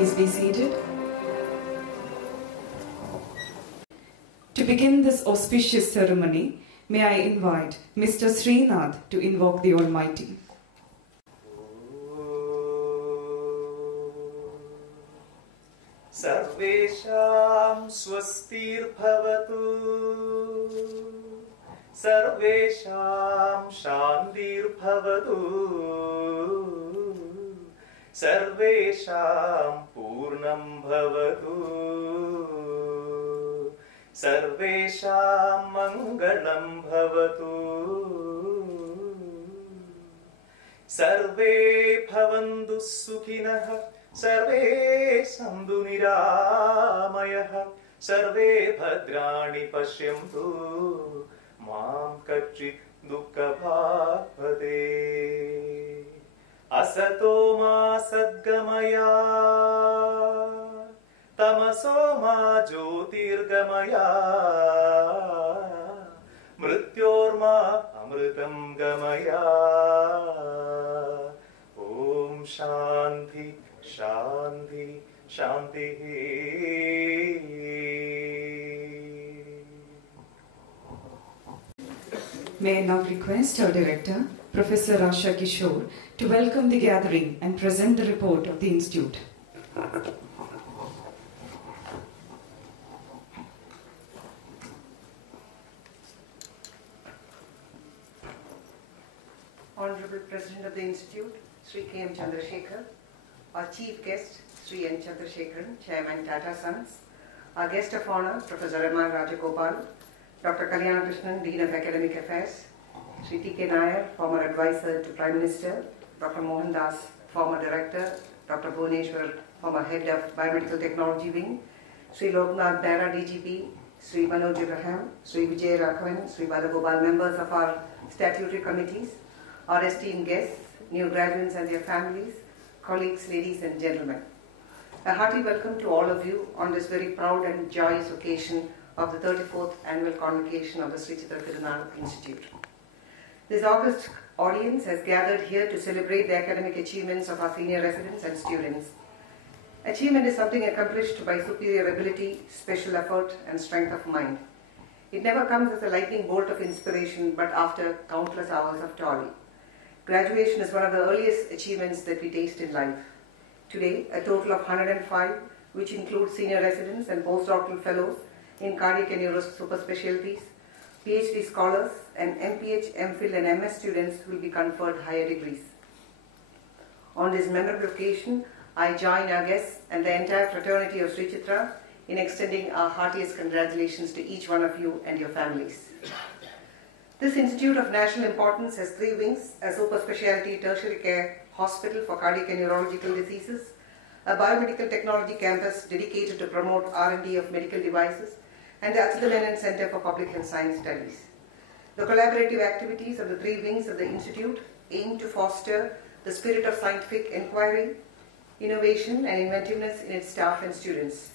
Please be seated. To begin this auspicious ceremony, may I invite Mr. Srinath to invoke the Almighty. Sarvesham swastirbhavatu, Sarvesham shantirbhavatu, Sarvesham purnam bhavatu, Sarvesham mangalam bhavatu, Sarve bhavantu sukhinah, Sarve sandhu niramayah, Sarve bhadrani pashyantu, Mam kachit dukkha bhagvate. Asato ma sadgamaya, Tamaso ma jyotirgamaya, Mrityorma amritam gamaya. Om Shanti, Shanti, Shanti. May I now request our Director, Professor Asha Kishore, to welcome the gathering and present the report of the Institute. Honorable President of the Institute, Sri K.M. Chandrasekhar, our Chief Guest, Sri N. Chandrasekharan, Chairman Tata Sons, our Guest of Honor, Professor M.R. Rajagopal, Dr. Kalyana Krishnan, Dean of Academic Affairs, Sri T.K. Nair, former Advisor to Prime Minister, Dr. Mohan Das, former Director, Dr. Bhuvaneshwar, former Head of Biomedical Technology Wing, Sri Loknath Bera, DGP, Sri Manoj Abraham, Sri Vijay Raghavan, Sri Balagopal, members of our statutory committees, our esteemed guests, new graduates and their families, colleagues, ladies and gentlemen. A hearty welcome to all of you on this very proud and joyous occasion of the 34th Annual Convocation of the Sri Chitra Tirunal Institute. This august audience has gathered here to celebrate the academic achievements of our senior residents and students. Achievement is something accomplished by superior ability, special effort and strength of mind. It never comes as a lightning bolt of inspiration, but after countless hours of toil. Graduation is one of the earliest achievements that we taste in life. Today, a total of 105, which includes senior residents and postdoctoral fellows in cardiac and neuro super specialties, PhD scholars, and MPH, MPhil and MS students will be conferred higher degrees. On this memorable occasion, I join our guests and the entire fraternity of Sri Chitra in extending our heartiest congratulations to each one of you and your families. This institute of national importance has 3 wings: a super specialty tertiary care hospital for cardiac and neurological diseases, a biomedical technology campus dedicated to promote R&D of medical devices, and the Achuthamenon Center for Public and Science Studies. The collaborative activities of the 3 wings of the institute aim to foster the spirit of scientific inquiry, innovation and inventiveness in its staff and students.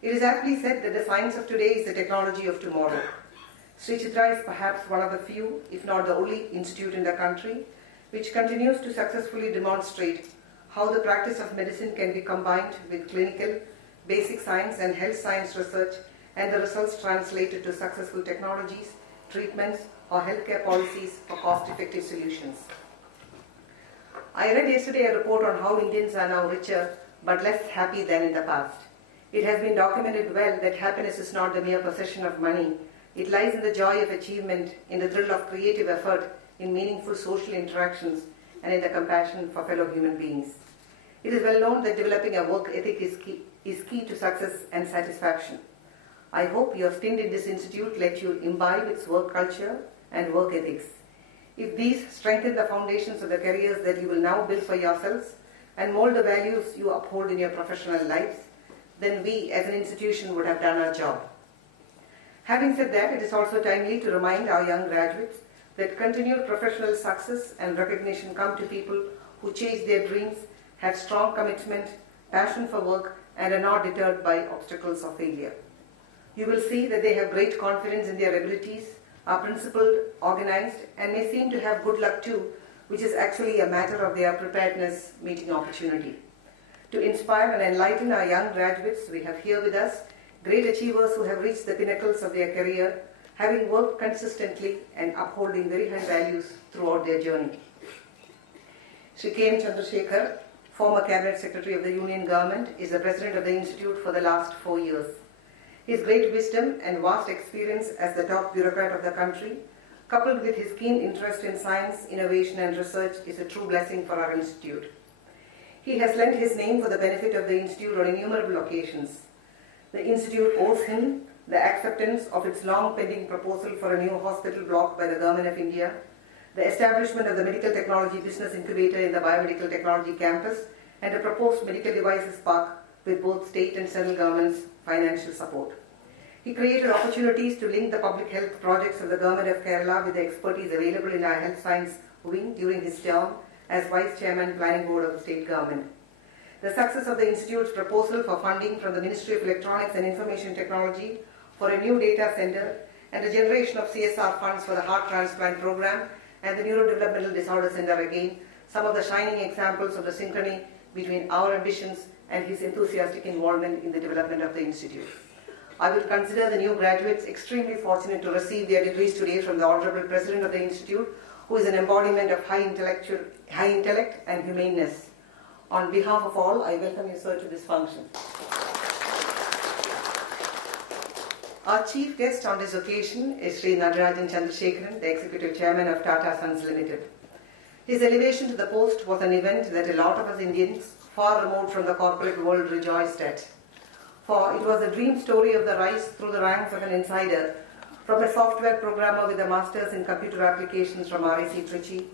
It is aptly said that the science of today is the technology of tomorrow. Sri Chitra is perhaps one of the few, if not the only, institute in the country which continues to successfully demonstrate how the practice of medicine can be combined with clinical, basic science and health science research, and the results translated to successful technologies, treatments, or healthcare policies for cost-effective solutions. I read yesterday a report on how Indians are now richer but less happy than in the past. It has been documented well that happiness is not the mere possession of money. It lies in the joy of achievement, in the thrill of creative effort, in meaningful social interactions, and in the compassion for fellow human beings. It is well known that developing a work ethic is key to success and satisfaction. I hope your stint in this institute let you imbibe its work culture and work ethics. If these strengthen the foundations of the careers that you will now build for yourselves and mold the values you uphold in your professional lives, then we as an institution would have done our job. Having said that, it is also timely to remind our young graduates that continued professional success and recognition come to people who chase their dreams, have strong commitment, passion for work, and are not deterred by obstacles or failure. You will see that they have great confidence in their abilities, are principled, organized, and may seem to have good luck too, which is actually a matter of their preparedness meeting opportunity. To inspire and enlighten our young graduates, we have here with us great achievers who have reached the pinnacles of their career, having worked consistently and upholding very high values throughout their journey. Sri K.M. Chandrasekhar, former Cabinet Secretary of the Union Government, is the President of the Institute for the last 4 years. His great wisdom and vast experience as the top bureaucrat of the country, coupled with his keen interest in science, innovation and research, is a true blessing for our institute. He has lent his name for the benefit of the institute on innumerable occasions. The institute owes him the acceptance of its long-pending proposal for a new hospital block by the Government of India, the establishment of the Medical Technology Business Incubator in the Biomedical Technology Campus, and a proposed medical devices park with both state and central government's financial support. He created opportunities to link the public health projects of the Government of Kerala with the expertise available in our health science wing during his term as Vice Chairman Planning Board of the State Government. The success of the Institute's proposal for funding from the Ministry of Electronics and Information Technology for a new data center and the generation of CSR funds for the heart transplant program and the Neurodevelopmental Disorder Center, again, some of the shining examples of the synchrony between our ambitions and his enthusiastic involvement in the development of the Institute. I will consider the new graduates extremely fortunate to receive their degrees today from the Honorable President of the Institute, who is an embodiment of high intellect and humaneness. On behalf of all, I welcome you, sir, to this function. Our chief guest on this occasion is Sri Natarajan Chandrasekharan, the Executive Chairman of Tata Sons Limited. His elevation to the post was an event that a lot of us Indians, far removed from the corporate world, rejoiced at. For it was a dream story of the rise through the ranks of an insider, from a software programmer with a master's in computer applications from RIC Trichy,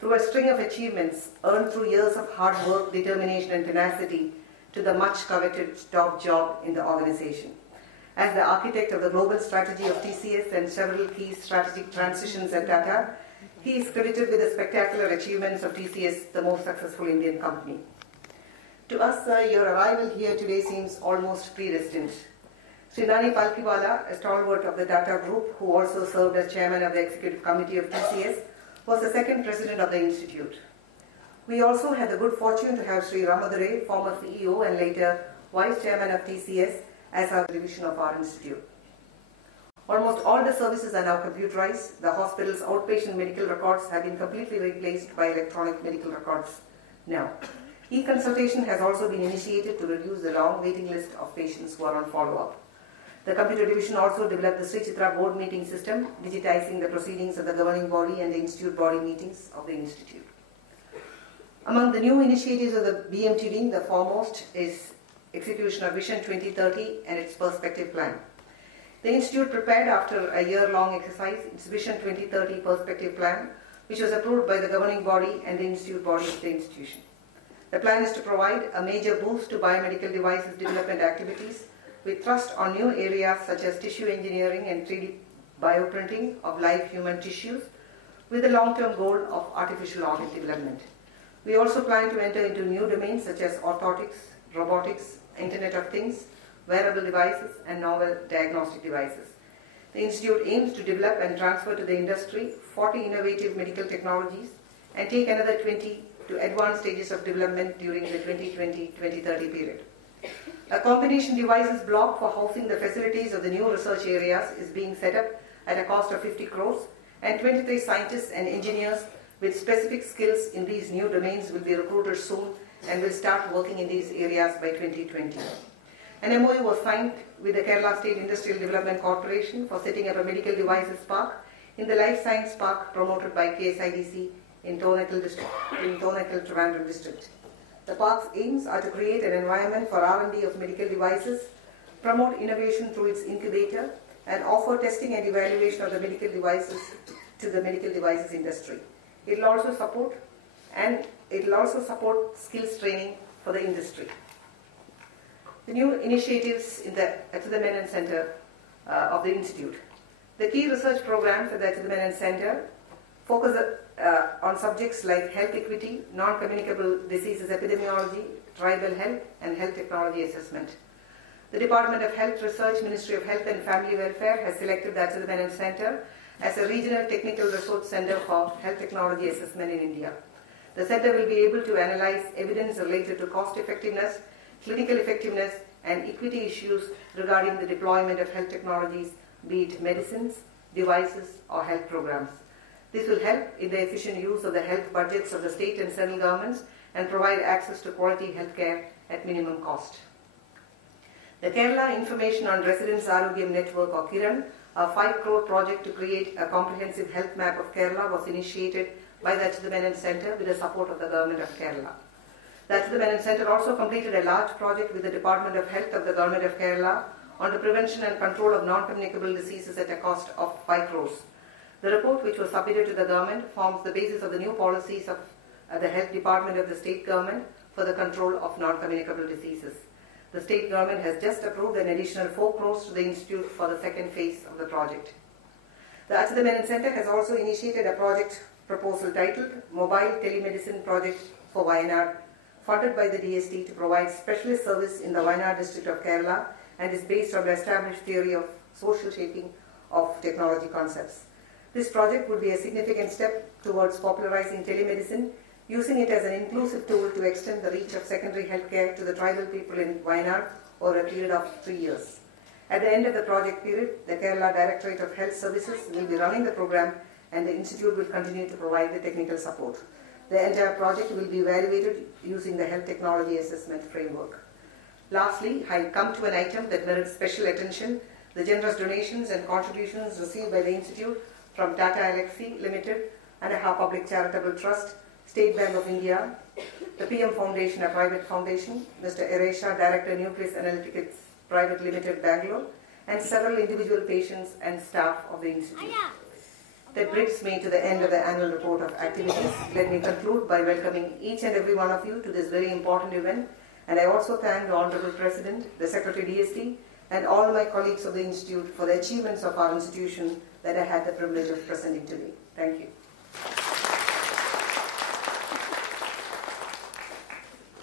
through a string of achievements earned through years of hard work, determination and tenacity, to the much coveted top job in the organization. As the architect of the global strategy of TCS and several key strategic transitions at Tata, he is credited with the spectacular achievements of TCS, the most successful Indian company. To us, sir, your arrival here today seems almost predestined. Sri Nani Palkiwala, a stalwart of the Tata Group, who also served as chairman of the executive committee of TCS, was the second president of the institute. We also had the good fortune to have Sri Ramadure, former CEO and later vice chairman of TCS, as our division of our institute. Almost all the services are now computerized. The hospital's outpatient medical records have been completely replaced by electronic medical records now. E-consultation has also been initiated to reduce the long waiting list of patients who are on follow-up. The computer division also developed the Sri Chitra board meeting system, digitizing the proceedings of the governing body and the institute body meetings of the institute. Among the new initiatives of the BMT wing, the foremost is execution of Vision 2030 and its perspective plan. The institute prepared, after a year-long exercise, its Vision 2030 perspective plan, which was approved by the governing body and the institute body of the institution. The plan is to provide a major boost to biomedical devices development activities with thrust on new areas such as tissue engineering and 3D bioprinting of live human tissues, with the long-term goal of artificial organ development. We also plan to enter into new domains such as orthotics, robotics, Internet of Things, wearable devices, and novel diagnostic devices. The Institute aims to develop and transfer to the industry 40 innovative medical technologies and take another 20 to advanced stages of development during the 2020-2030 period. A combination devices block for housing the facilities of the new research areas is being set up at a cost of 50 crores, and 23 scientists and engineers with specific skills in these new domains will be recruited soon and will start working in these areas by 2020. An MOU was signed with the Kerala State Industrial Development Corporation for setting up a medical devices park in the Life Science Park promoted by KSIDC in Thornakil Trivandrum district. The park's aims are to create an environment for R&D of medical devices, promote innovation through its incubator, and offer testing and evaluation of the medical devices to the medical devices industry. It will also support skills training for the industry. The new initiatives in the Achyuta Menon Center of the Institute. The key research programs at the Achyuta Menon Center focus on subjects like health equity, non-communicable diseases epidemiology, tribal health, and health technology assessment. The Department of Health Research, Ministry of Health and Family Welfare has selected the Achyuta Menon Center as a regional technical resource center for health technology assessment in India. The center will be able to analyze evidence related to cost effectiveness, clinical effectiveness, and equity issues regarding the deployment of health technologies, be it medicines, devices, or health programs. This will help in the efficient use of the health budgets of the state and central governments and provide access to quality healthcare at minimum cost. The Kerala Information on Residents Arogyam Network, or KIRAN, a 5 crore project to create a comprehensive health map of Kerala, was initiated by the SCTIMST Center with the support of the Government of Kerala. The SCTIMST Center also completed a large project with the Department of Health of the Government of Kerala on the prevention and control of non-communicable diseases at a cost of 5 crores. The report, which was submitted to the government, forms the basis of the new policies of the Health Department of the state government for the control of non-communicable diseases. The state government has just approved an additional 4 crores to the institute for the second phase of the project. The SCTIMST Center has also initiated a project proposal titled Mobile Telemedicine Project for Wayanad, funded by the DST to provide specialist service in the Wayanad district of Kerala, and is based on the established theory of social shaping of technology concepts. This project would be a significant step towards popularizing telemedicine, using it as an inclusive tool to extend the reach of secondary healthcare to the tribal people in Wayanad over a period of 3 years. At the end of the project period, the Kerala Directorate of Health Services will be running the program, and the institute will continue to provide the technical support. The entire project will be evaluated using the Health Technology Assessment Framework. Lastly, I come to an item that merits special attention: the generous donations and contributions received by the institute from Tata Elxsi Limited, Anaha Public Charitable Trust, State Bank of India, the PM Foundation, a private foundation, Mr. Eresha, Director, Nucleus Analytics Private Limited, Bangalore, and several individual patients and staff of the institute. That brings me to the end of the annual report of activities. Let me conclude by welcoming each and every one of you to this very important event, and I also thank the Honorable President, the Secretary DST, and all my colleagues of the institute for the achievements of our institution that I had the privilege of presenting today. Thank you.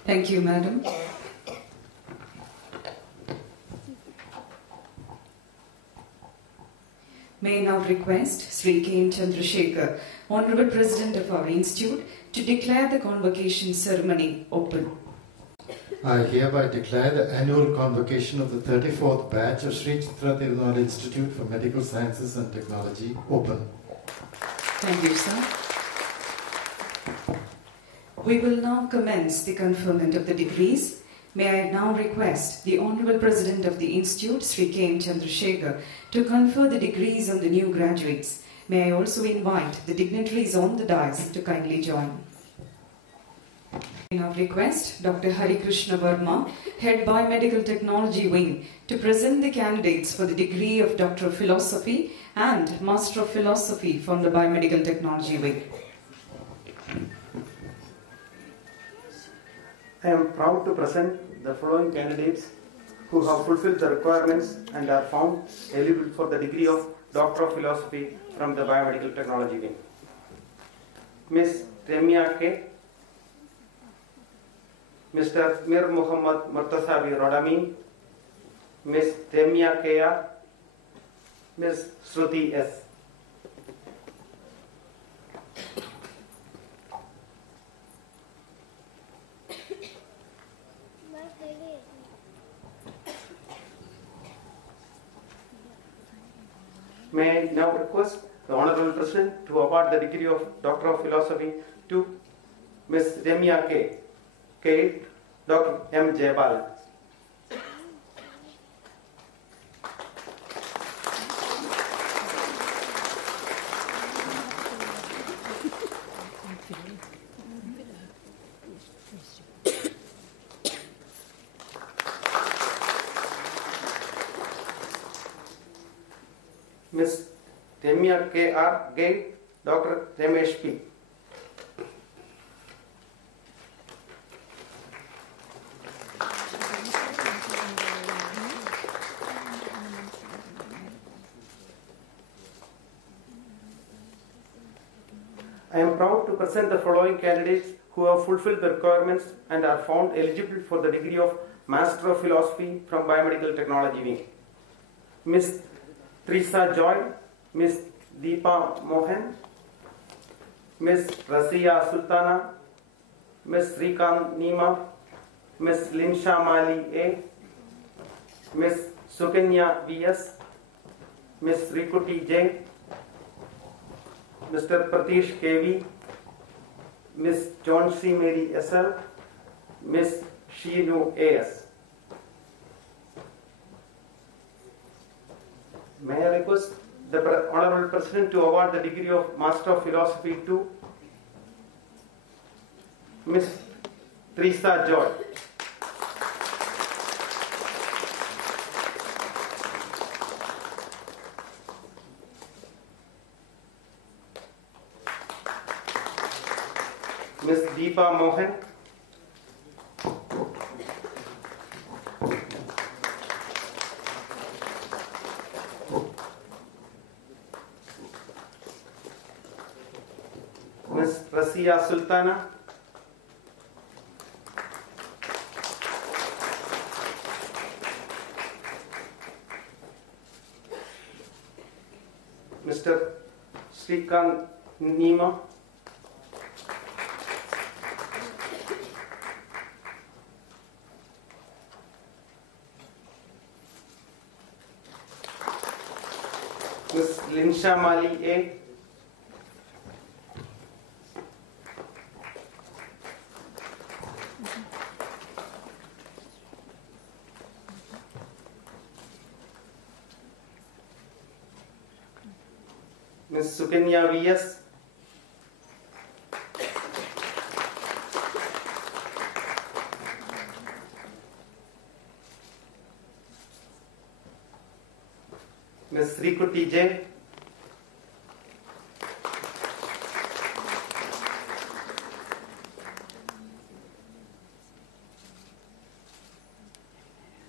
Thank you, Madam. May I now request Sri K. M. Chandrasekhar, Honorable President of our Institute, to declare the convocation ceremony open. I hereby declare the annual convocation of the 34th batch of Sri Chitra Tirunal Institute for Medical Sciences and Technology open. Thank you, sir. We will now commence the conferment of the degrees. May I now request the Honorable President of the Institute, Sri K. M. Chandrasekhar, to confer the degrees on the new graduates. May I also invite the dignitaries on the dais to kindly join. I now request Dr. Hari Krishna Verma, Head Biomedical Technology Wing, to present the candidates for the degree of Doctor of Philosophy and Master of Philosophy from the Biomedical Technology Wing. I am proud to present the following candidates who have fulfilled the requirements and are found eligible for the degree of Doctor of Philosophy from the Biomedical Technology Wing. Ms. Remia K., Mr. Mir Muhammad Murtasabi Rodami, Ms. Remia K.R., Ms. Shruti S. May I now request the Honorable President to award the degree of Doctor of Philosophy to Ms. Remia K. K. Dr. M. Jayapal. Ms. Remia K.R. Gay, Dr. Ramesh P. I am proud to present the following candidates who have fulfilled the requirements and are found eligible for the degree of Master of Philosophy from Biomedical Technology Wing. Ms. Teresa Joy, Ms. Deepa Mohan, Ms. Razia Sultana, Ms. Srikant Nima, Ms. Linsha Mali A, Ms. Sukanya V.S., Ms. Rikuti J, Mr. Pratish K.V., Ms. Chauncey Mary S.L., Ms. Sheenu A.S. May I request the Honorable President to award the degree of Master of Philosophy to Ms. Teresa Joy. Ms. Deepa Mohan. Ms. Rasia Sultana. Mr. Srikant Nima. Ms. Linsha Mali A. Ms. Sukanya V.S. Ms. Rikuti J.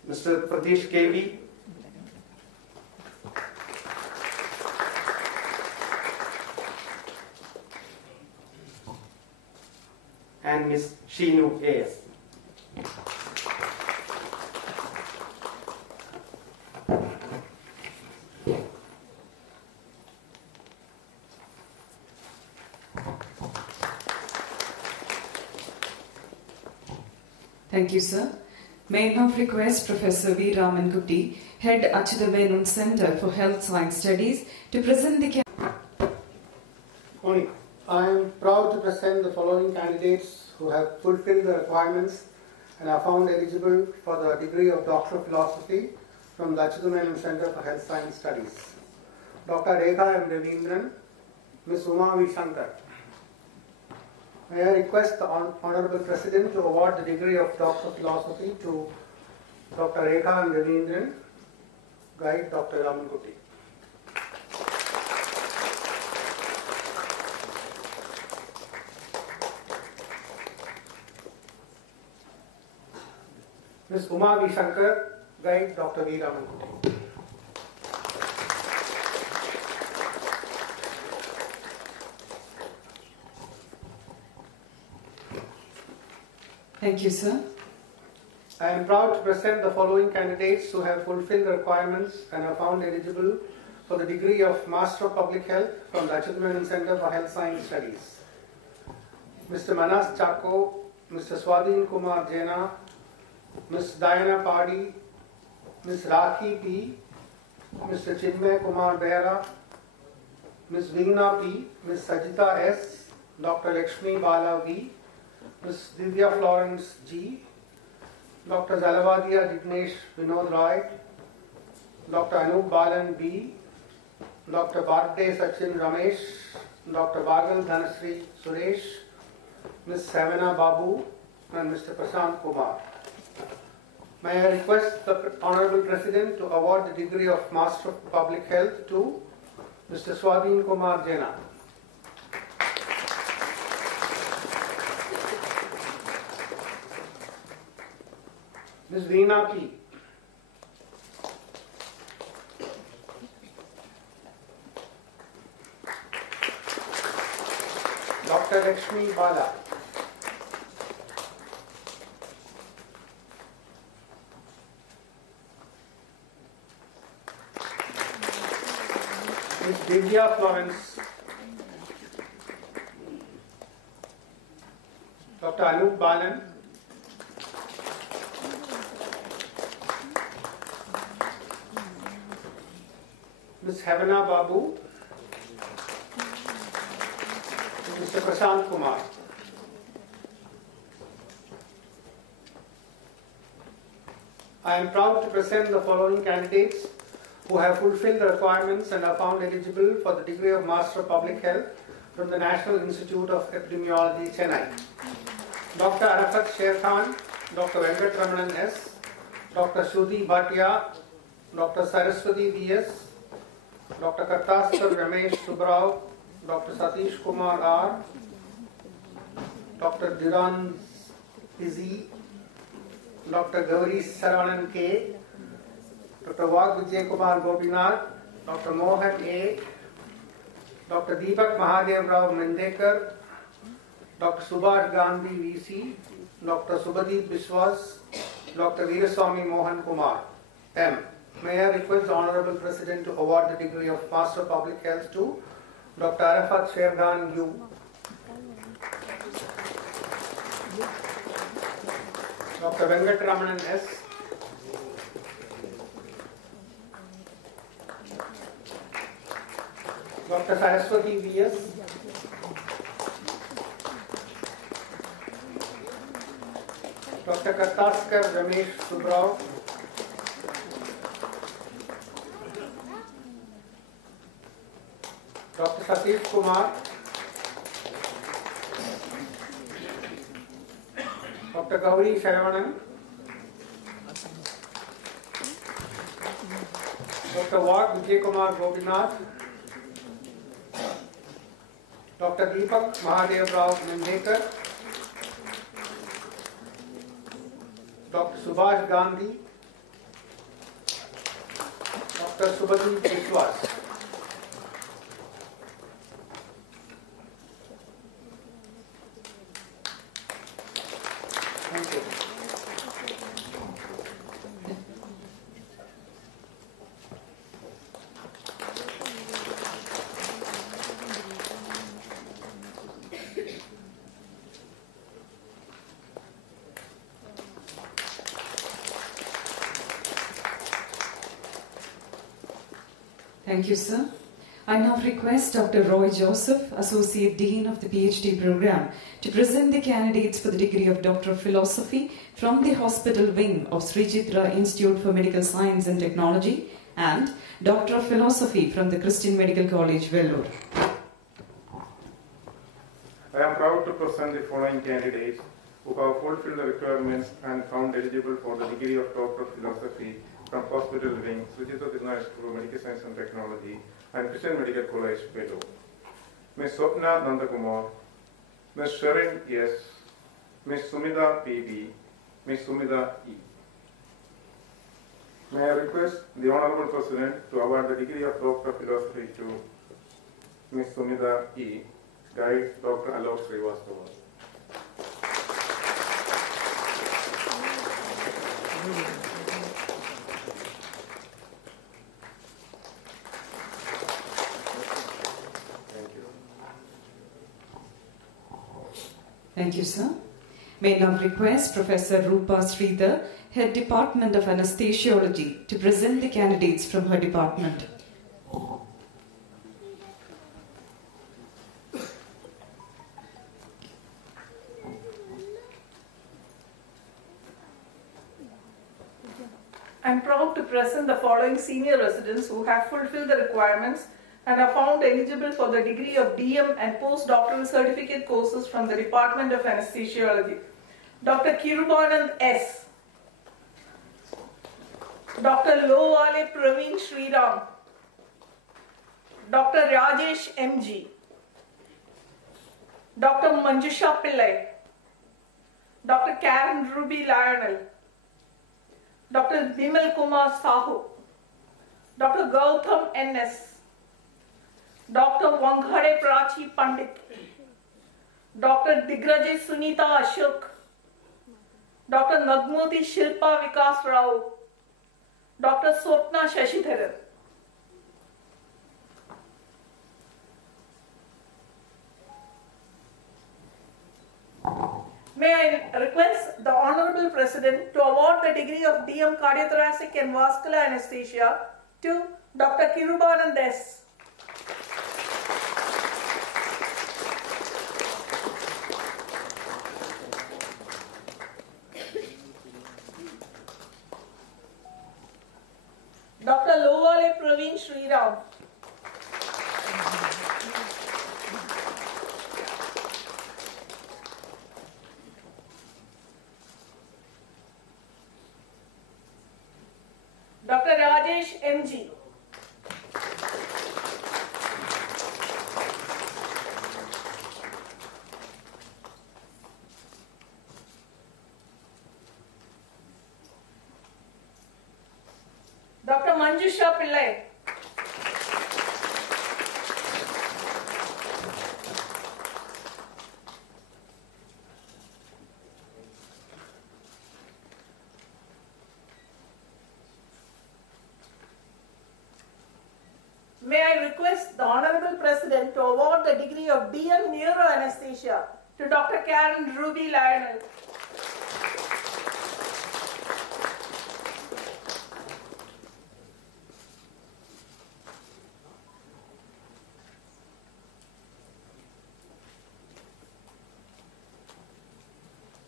Mr. Pratish K.V. and Ms. Sheenu A.S. Thank you, sir. May I now request Professor V. Ramankutti, Head Achuthamenon Center for Health Science Studies, to present the Morning. I am proud to present the following candidates who have fulfilled the requirements and are found eligible for the degree of Doctor of Philosophy from the Achuthamenon Center for Health Science Studies. Dr. Rekha M. Ravindran, Ms. Uma V. Shankar. May I request the Honorable President to award the degree of Doctor of Philosophy to Dr. Rekha M. Ravindran, Guide Dr. Ramankutti. Ms. Uma V. Shankar, Guide Dr. V. Ramankutti. Thank you, sir. I am proud to present the following candidates who have fulfilled the requirements and are found eligible for the degree of Master of Public Health from the Achuthamenon Center for Health Science Studies. Mr. Manas Chako, Mr. Swadhin Kumar Jena, Ms. Diana Padi, Ms. Rakhi P, Mr. Chinmay Kumar Behra, Ms. Vigna P, Ms. Sajita S, Dr. Lakshmi Bala V, Ms. Divya Florence G, Dr. Zalavadia Dignesh Vinod Roy, Dr. Anup Balan B, Dr. Bharde Sachin Ramesh, Dr. Bagal Dhanasri Suresh, Ms. Savana Babu, and Mr. Prashant Kumar. May I request the Honorable President to award the degree of Master of Public Health to Mr. Swadhin Kumar Jena. Ms. Veena P. Dr. Lakshmi Bala. Ms. Divya Florence. Dr. Dr. Anup Balan, Ms. Havana Babu, Mr. Prashant Kumar. I am proud to present the following candidates who have fulfilled the requirements and are found eligible for the degree of Master of Public Health from the National Institute of Epidemiology, Chennai. Dr. Arafat Sher Khan, Dr. Venkat Ramanan S., Dr. Shruti Bhatia, Dr. Saraswati V.S., Dr. Kartaskar Ramesh Subrao, Dr. Satish Kumar R., Dr. Dhiran Izzi, Dr. Gauri Saravanan K., Dr. Wag Vijay Kumar Gopinath, Dr. Mohan A., Dr. Deepak Mahadev Rao Mendekar, Dr. Subhash Gandhi VC, Dr. Subhadeep Biswas, Dr. Veeraswamy Mohan Kumar M. May I request the Honorable President to award the degree of Master of Public Health to Dr. Arafat Sher Khan U. Dr. Venkat Ramanan S. Dr. Saraswati V.S. Dr. Kartaskar Ramesh Subrao, Dr. Satish Kumar, Dr. Gauri Saravanan, Dr. Wag Vijay Kumar Gopinath, Dr. Deepak Mahadev Rao Mendekar, Dr. Subhash Gandhi, Dr. Subhadeep Biswas. Thank you. Thank you, sir. I now request Dr. Roy Joseph, Associate Dean of the PhD program, to present the candidates for the degree of Doctor of Philosophy from the Hospital Wing of Sri Chitra Institute for Medical Science and Technology and Doctor of Philosophy from the Christian Medical College, Vellore. I am proud to present the following candidates who have fulfilled the requirements and found eligible for the degree of Doctor of Philosophy from Hospital Wing, Sri Chitra Institute for Medical Science and Technology and Christian Medical College, Vellore. Ms. Swapna Nandakumar, Ms. Sharon S., Ms. Sumida P.B., Ms. Sumida E. May I request the Honorable President to award the degree of Doctor of Philosophy to Ms. Sumida E., Guide Dr. Alok Srivastava. Thank you, sir. May I now request Professor Rupa Sridhar, Head Department of Anesthesiology, to present the candidates from her department. I am proud to present the following senior residents who have fulfilled the requirements and are found eligible for the degree of DM and postdoctoral certificate courses from the Department of Anesthesiology. Dr. Kirubanand S. Dr. Lowale Praveen Sriram. Dr. Rajesh M.G. Dr. Manjusha Pillai. Dr. Karen Ruby Lionel. Dr. Bimal Kumar Sahu. Dr. Gautam N.S. Dr. Wanghare Prachi Pandit, Dr. Digraje Sunita Ashok, Dr. Nagmoti Shilpa Vikas Rao, Dr. Swapna Shashidharan. May I request the Honorable President to award the degree of DM Cardiothoracic and Vascular Anesthesia to Dr. Kirubanan S. Dr. Lovale Praveen Sriram. Dr. Rajesh MG. Dr. Manjusha Pillai. May I request the Honorable President to award the degree of DM Neuroanesthesia to Dr. Karen Ruby Lionel.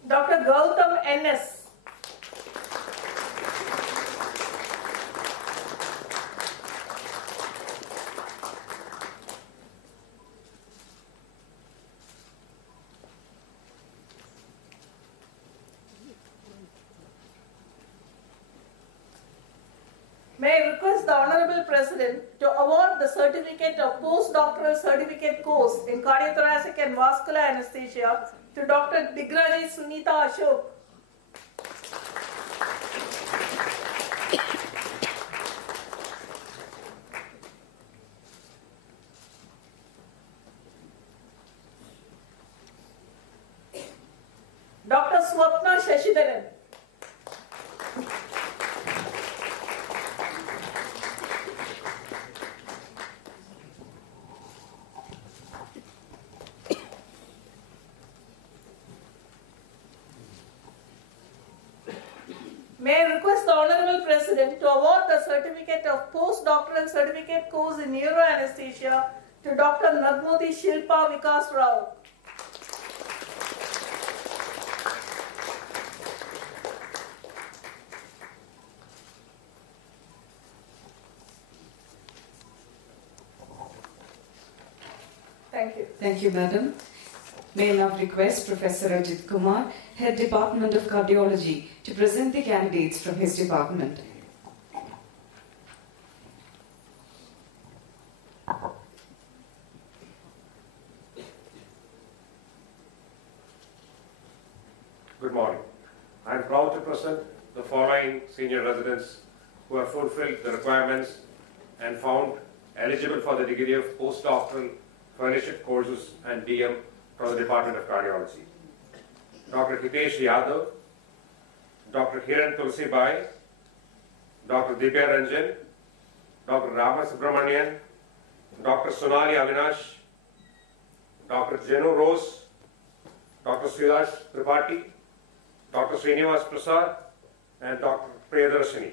Dr. Gautam NS. May I request the Honorable President to award the certificate of postdoctoral certificate course in cardiothoracic and vascular anesthesia to Dr. Digraji Sunita Ashok. Dr. Swapna Shashidharan. May I request the Honorable President to award the certificate of postdoctoral certificate course in neuroanesthesia to Dr. Nagmoti Shilpa Vikas Rao. Thank you. Thank you, Madam. May I now request Professor Ajit Kumar, Head Department of Cardiology, to present the candidates from his department. Good morning. I am proud to present the following senior residents who have fulfilled the requirements and found eligible for the degree of postdoctoral fellowship courses and DM from the Department of Cardiology. Dr. Hitesh Yadav, Dr. Hiran Tulsibai, Dr. Divya Ranjan, Dr. Rama Subramanian, Dr. Sonali Avinash, Dr. Jenu Rose, Dr. Srilash Tripathi, Dr. Srinivas Prasad, and Dr. Priyadarshini.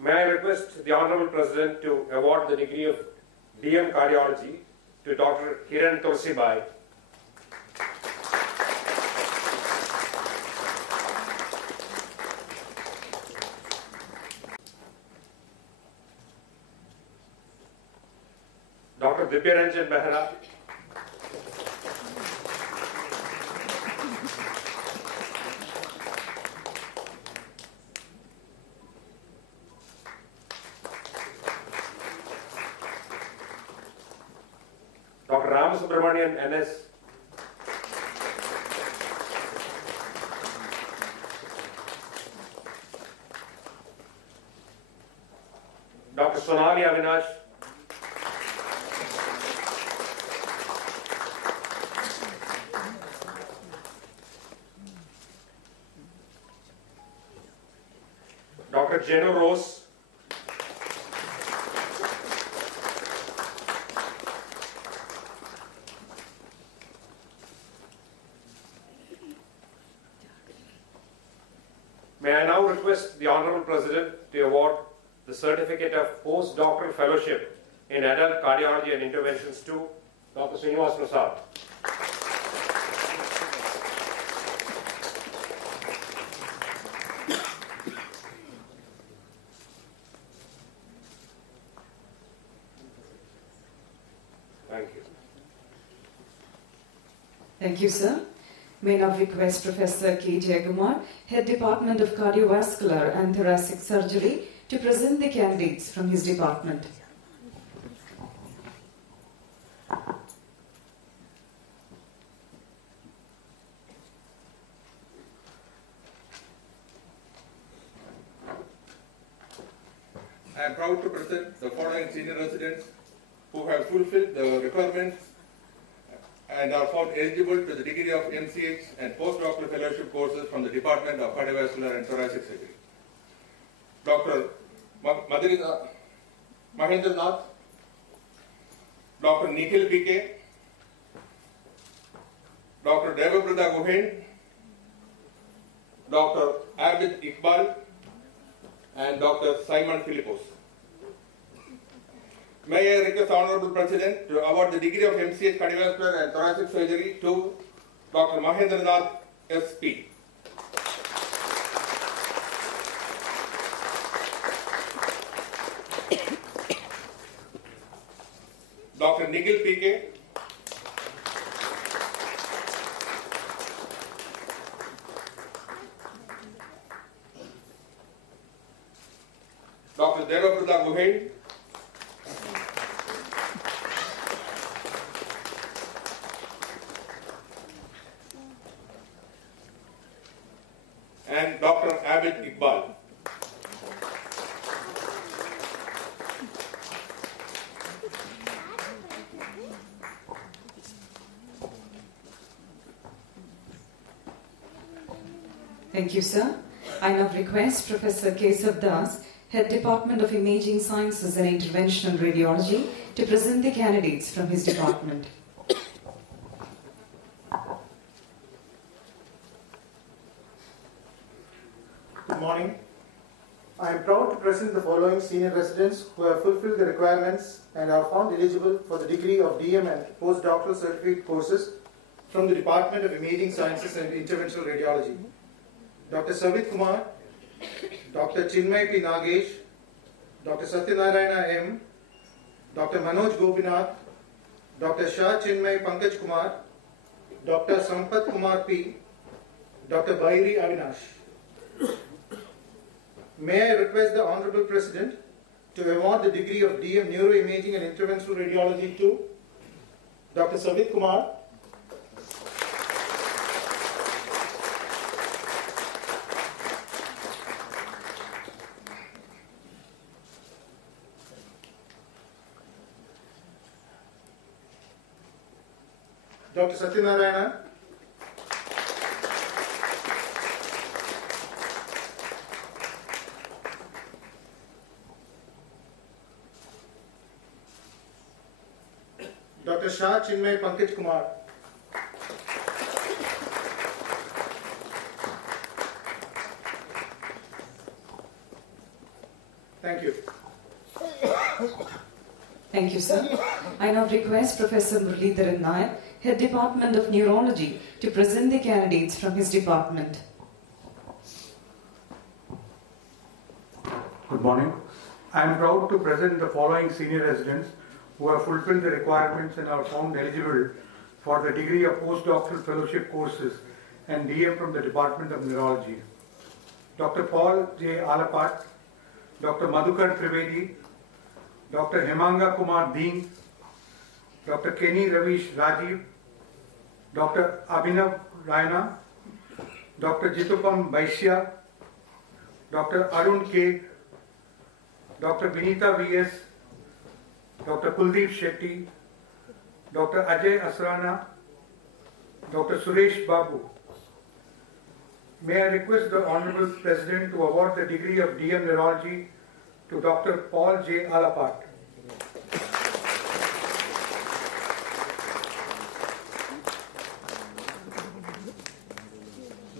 May I request the Honorable President to award the degree of DM Cardiology to Dr. Hiran Tulsibai. Dr. Dipyaranjan Behra. Dr. Rama Subramanian NS. Dr. Sonali Avinash. Dr. Jenu Rose. request the Honorable President to award the Certificate of Postdoctoral Fellowship in Adult Cardiology and Interventions to Dr. Srinivas Prasad. Thank you. Thank you, sir. May now request Professor K. Jayakumar, Head Department of Cardiovascular and Thoracic Surgery, to present the candidates from his department. I am proud to present the following senior residents who have fulfilled the requirements and are found eligible to the degree of MCH and postdoctoral fellowship courses from the Department of Cardiovascular and Thoracic Surgery. Dr. Mahendra Nath, Dr. Nikhil PK, Dr. Devabrata Gohain, Dr. Abid Iqbal, and Dr. Simon Philippos. May I request the Honorable President to award the degree of MCH Cardiovascular and Thoracic Surgery to Dr. Mahendra Nath SP. Dr. Nikhil PK, Dr. Devabrata Gohain, and Dr. Abid Iqbal. Thank you, sir. I now request Professor Kesav Das, Head Department of Imaging Sciences and Interventional Radiology, to present the candidates from his department. Good morning. I am proud to present the following senior residents who have fulfilled the requirements and are found eligible for the degree of DM and postdoctoral certificate courses from the Department of Imaging Sciences and Interventional Radiology. Dr. Savit Kumar, Dr. Chinmay P. Nagesh, Dr. Satyanarayana M, Dr. Manoj Gopinath, Dr. Shah Chinmay Pankaj Kumar, Dr. Sampath Kumar P, Dr. Bhairi Avinash. May I request the Honorable President to award the degree of DM Neuroimaging and Interventional Radiology to Dr. Savit Kumar, Dr. Satyanarayana, Dr. Shah Chinmay Pankaj Kumar, thank you. Thank you, sir. I now request Professor Muralidharan Nair, Head Department of Neurology, to present the candidates from his department. Good morning. I am proud to present the following senior residents who have fulfilled the requirements and are found eligible for the degree of postdoctoral fellowship courses and DM from the Department of Neurology. Dr. Paul J. Alapat, Dr. Madhukar Trivedi, Dr. Hemanga Kumar Ding, Dr. Kenny Ravish Rajiv, Dr. Abhinav Raina, Dr. Jitupam Baisya, Dr. Arun K, Dr. Vinita V.S., Dr. Kuldeep Shetty, Dr. Ajay Asrana, Dr. Suresh Babu. May I request the Honorable President to award the degree of DM Neurology to Dr. Paul J. Alapat.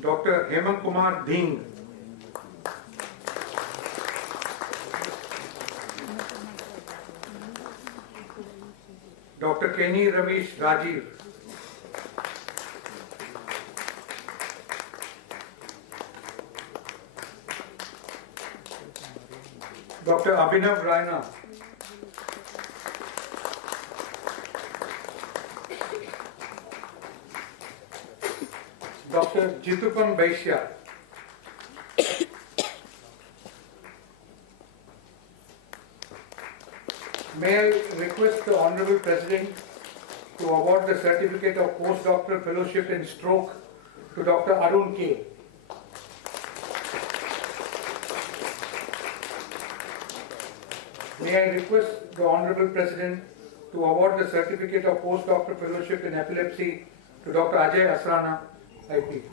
Dr. Hemant Kumar Ding. Dr. Kenny Ramesh Rajiv. Dr. Abhinav Raina. Dr. Jitupam Baishya. May I request the Honorable President to award the certificate of postdoctoral fellowship in stroke to Dr. Arun K. May I request the Honorable President to award the certificate of postdoctoral fellowship in epilepsy to Dr. Ajay Asrana, IP.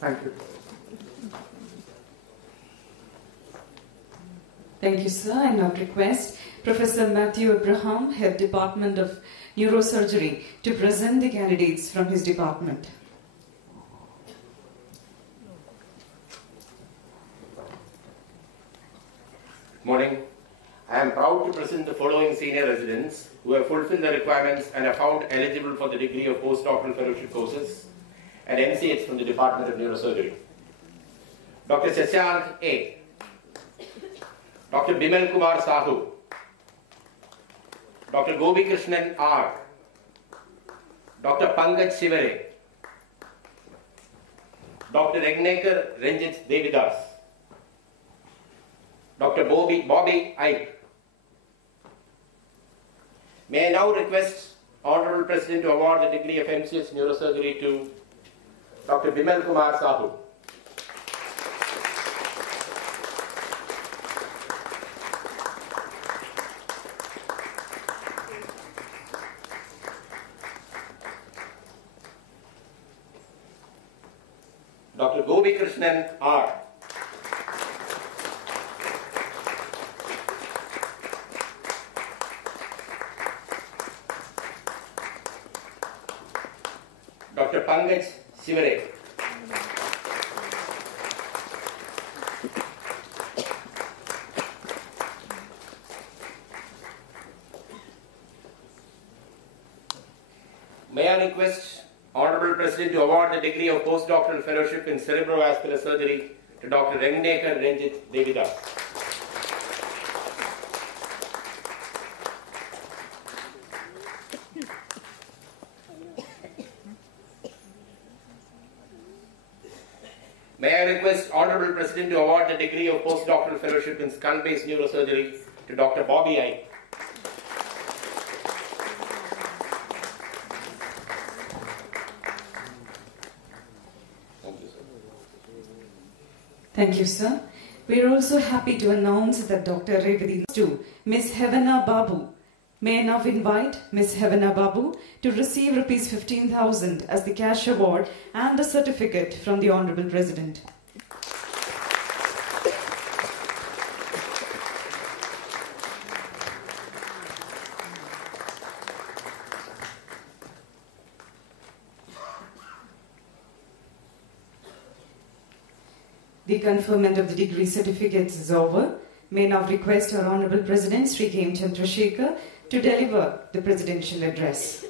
Thank you. Thank you, sir. I now request Professor Matthew Abraham, Head Department of Neurosurgery, to present the candidates from his department. Morning. I am proud to present the following senior residents who have fulfilled the requirements and are found eligible for the degree of postdoctoral fellowship courses at MCH from the Department of Neurosurgery. Dr. Shashank A. Dr. Bimal Kumar Sahu. Dr. Gopi Krishnan R. Dr. Pankaj Shivare. Dr. Regnekar Ranjit Devidas. Dr. Bobby Ike. May I now request Honorable President to award the degree of MCH Neurosurgery to Dr. Bimal Kumar Sahu. Dr. Gopi Krishnan R. Dr. Pankaj Shivare. May I request Honorable President to award the degree of postdoctoral fellowship in cerebrovascular surgery to Dr. Regnekar Ranjit Devidas. May I request Honorable President to award the degree of postdoctoral fellowship in skull-based neurosurgery to Dr. Bobby Ike. Thank you, sir. We are also happy to announce that Dr. Revati to Ms. Hevana Babu. May I now invite Ms. Hevana Babu to receive Rs 15,000 as the cash award and the certificate from the Honorable President. The conferment of the degree certificates is over. May now request our Honorable President Sri K. M. Chandrasekhar to deliver the presidential address.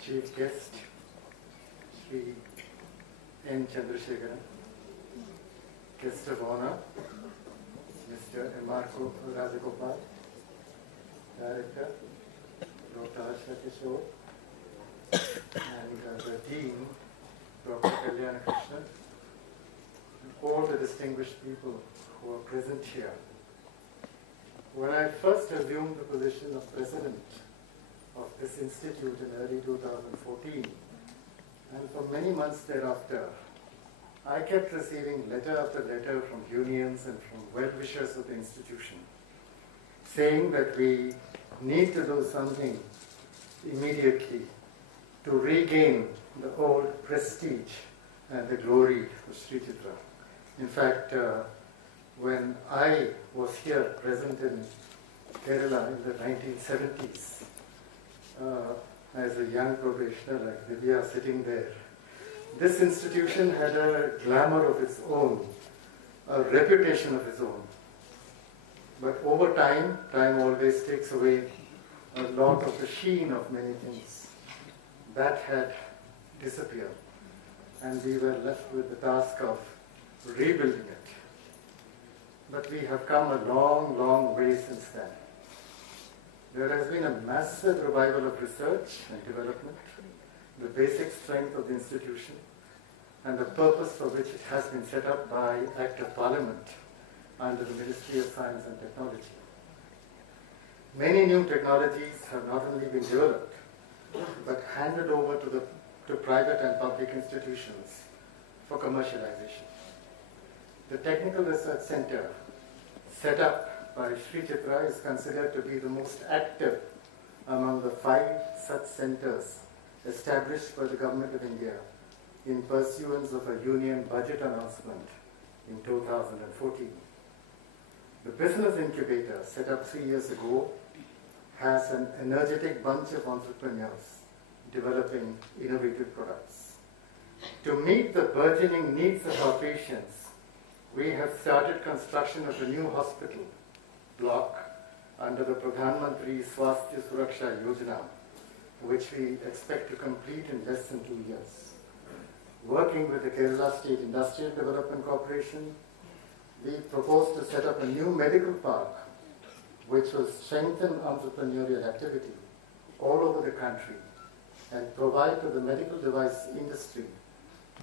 Chief guest, Sri N. Chandrasekhar. Guest of honor, Mr. M.R. Rajagopal, Director, Dr. Harsha Kishore, and the Dean, Dr. Kalyana Krishnan, and all the distinguished people who are present here. When I first assumed the position of President of this institute in early 2014, and for many months thereafter, I kept receiving letter after letter from unions and from well-wishers of the institution, saying that we need to do something immediately to regain the old prestige and the glory of Sri Chitra. In fact, when I was here present in Kerala in the 1970s, as a young probationer like Vidya sitting there, this institution had a glamour of its own, a reputation of its own. But over time, time always takes away a lot of the sheen of many things. That had disappeared, and we were left with the task of rebuilding it. But we have come a long, long way since then. There has been a massive revival of research and development, the basic strength of the institution, and the purpose for which it has been set up by Act of Parliament under the Ministry of Science and Technology. Many new technologies have not only been developed, but handed over to private and public institutions for commercialization. The Technical Research Center, set up by Sri Chitra, is considered to be the most active among the 5 such centers established by the Government of India in pursuance of a union budget announcement in 2014. The business incubator, set up 3 years ago, has an energetic bunch of entrepreneurs developing innovative products. To meet the burgeoning needs of our patients, we have started construction of a new hospital block under the Pradhan Mantri Swasthya Suraksha Yojana, which we expect to complete in less than 2 years. Working with the Kerala State Industrial Development Corporation, we propose to set up a new medical park which will strengthen entrepreneurial activity all over the country and provide to the medical device industry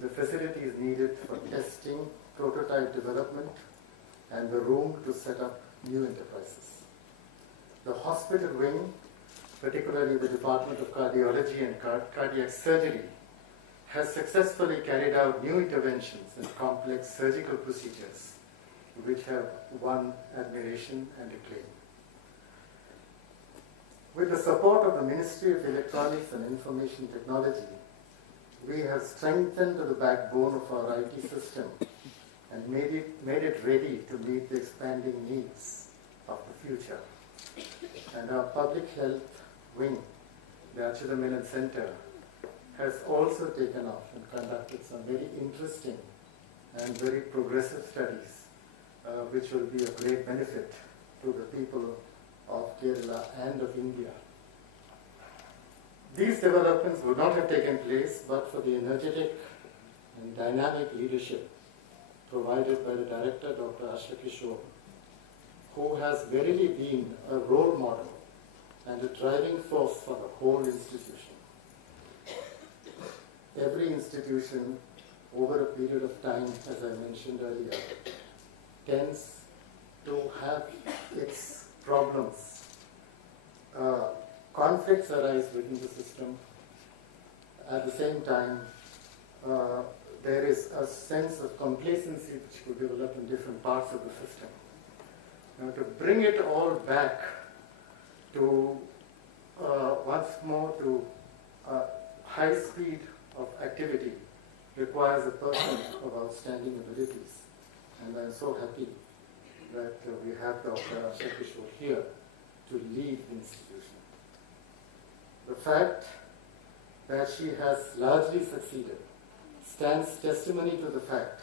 the facilities needed for testing, prototype development, and the room to set up new enterprises. The hospital wing, particularly the Department of Cardiology and Cardiac Surgery, has successfully carried out new interventions in complex surgical procedures, which have won admiration and acclaim. With the support of the Ministry of Electronics and Information Technology, we have strengthened the backbone of our IT system and made it ready to meet the expanding needs of the future. And our public health wing, the Achuthamenon Center, has also taken off and conducted some very interesting and very progressive studies, which will be of great benefit to the people of Kerala and of India. These developments would not have taken place but for the energetic and dynamic leadership provided by the director, Dr. Asha Kishore, who has verily been a role model and a driving force for the whole institution. Every institution, over a period of time, as I mentioned earlier, tends to have its problems. Conflicts arise within the system. At the same time, there is a sense of complacency which could develop in different parts of the system. Now, to bring it all back to once more to high speed of activity requires a person of outstanding abilities. And I am so happy that we have Dr. Asha Kishore here to lead the institution. The fact that she has largely succeeded stands testimony to the fact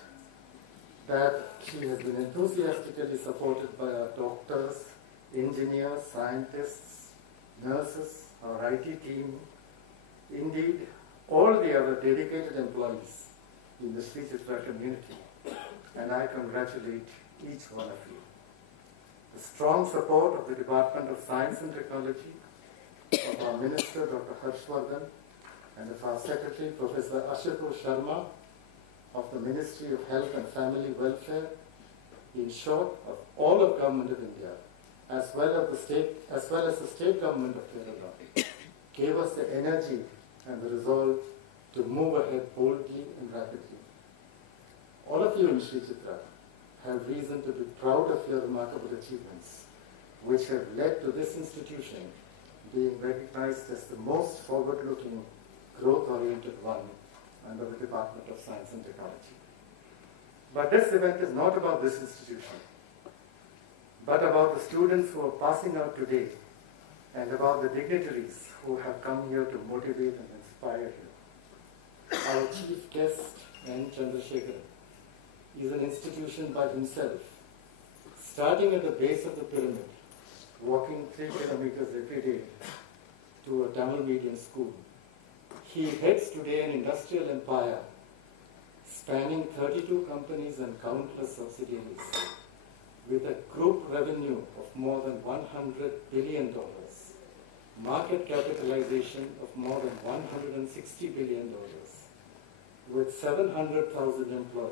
that she has been enthusiastically supported by our doctors, engineers, scientists, nurses, our IT team, indeed all the other dedicated employees in the Sri Chitra community, and I congratulate each one of you. The strong support of the Department of Science and Technology, of our Minister, Dr. Harshvardhan, and of our Secretary, Professor Ashutosh Sharma, of the Ministry of Health and Family Welfare, in short, of all of Government of India, as well as the state government of Kerala, gave us the energy and the resolve to move ahead boldly and rapidly. All of you in Sri Chitra have reason to be proud of your remarkable achievements, which have led to this institution being recognized as the most forward-looking, growth-oriented one under the Department of Science and Technology. But this event is not about this institution. but about the students who are passing out today and about the dignitaries who have come here to motivate and inspire you. Our chief guest, N. Chandrasekhar, is an institution by himself, starting at the base of the pyramid, walking 3 kilometers every day to a Tamil medium school. He heads today an industrial empire spanning 32 companies and countless subsidiaries, with a group revenue of more than $100 billion, market capitalization of more than $160 billion, with 700,000 employees,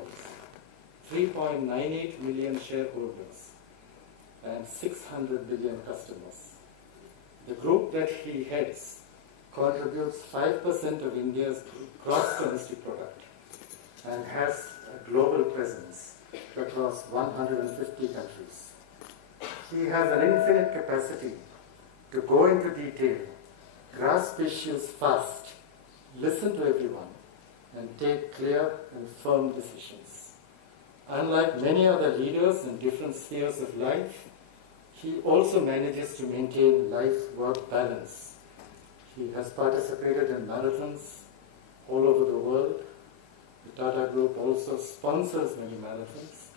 3.98 million shareholders, and 600 billion customers. The group that he heads contributes 5% of India's gross domestic product and has a global presence across 150 countries. He has an infinite capacity to go into detail, grasp issues fast, listen to everyone, and take clear and firm decisions. Unlike many other leaders in different spheres of life, he also manages to maintain life-work balance. He has participated in marathons all over the world. The Tata Group also sponsors many marathons,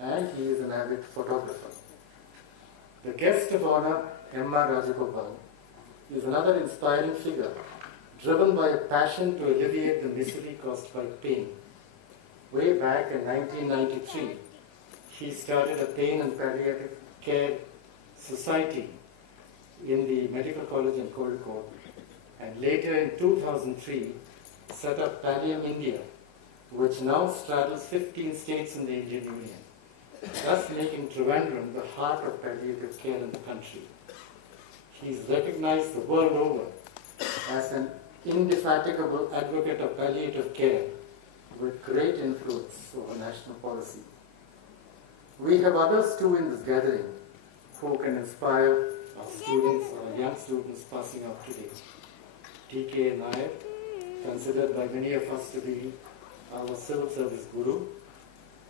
and he is an avid photographer. The guest of honor, M.R. Rajagopal, is another inspiring figure, driven by a passion to alleviate the misery caused by pain. Way back in 1993, he started a pain and palliative care society in the Medical College in Kozhikode, and later in 2003 set up Pallium India, which now straddles 15 states in the Indian Union, thus making Trivandrum the heart of palliative care in the country. He is recognized the world over as an indefatigable advocate of palliative care with great influence over national policy. We have others too in this gathering who can inspire our students, our young students passing out today. T.K. Nair, considered by many of us to be our civil service guru,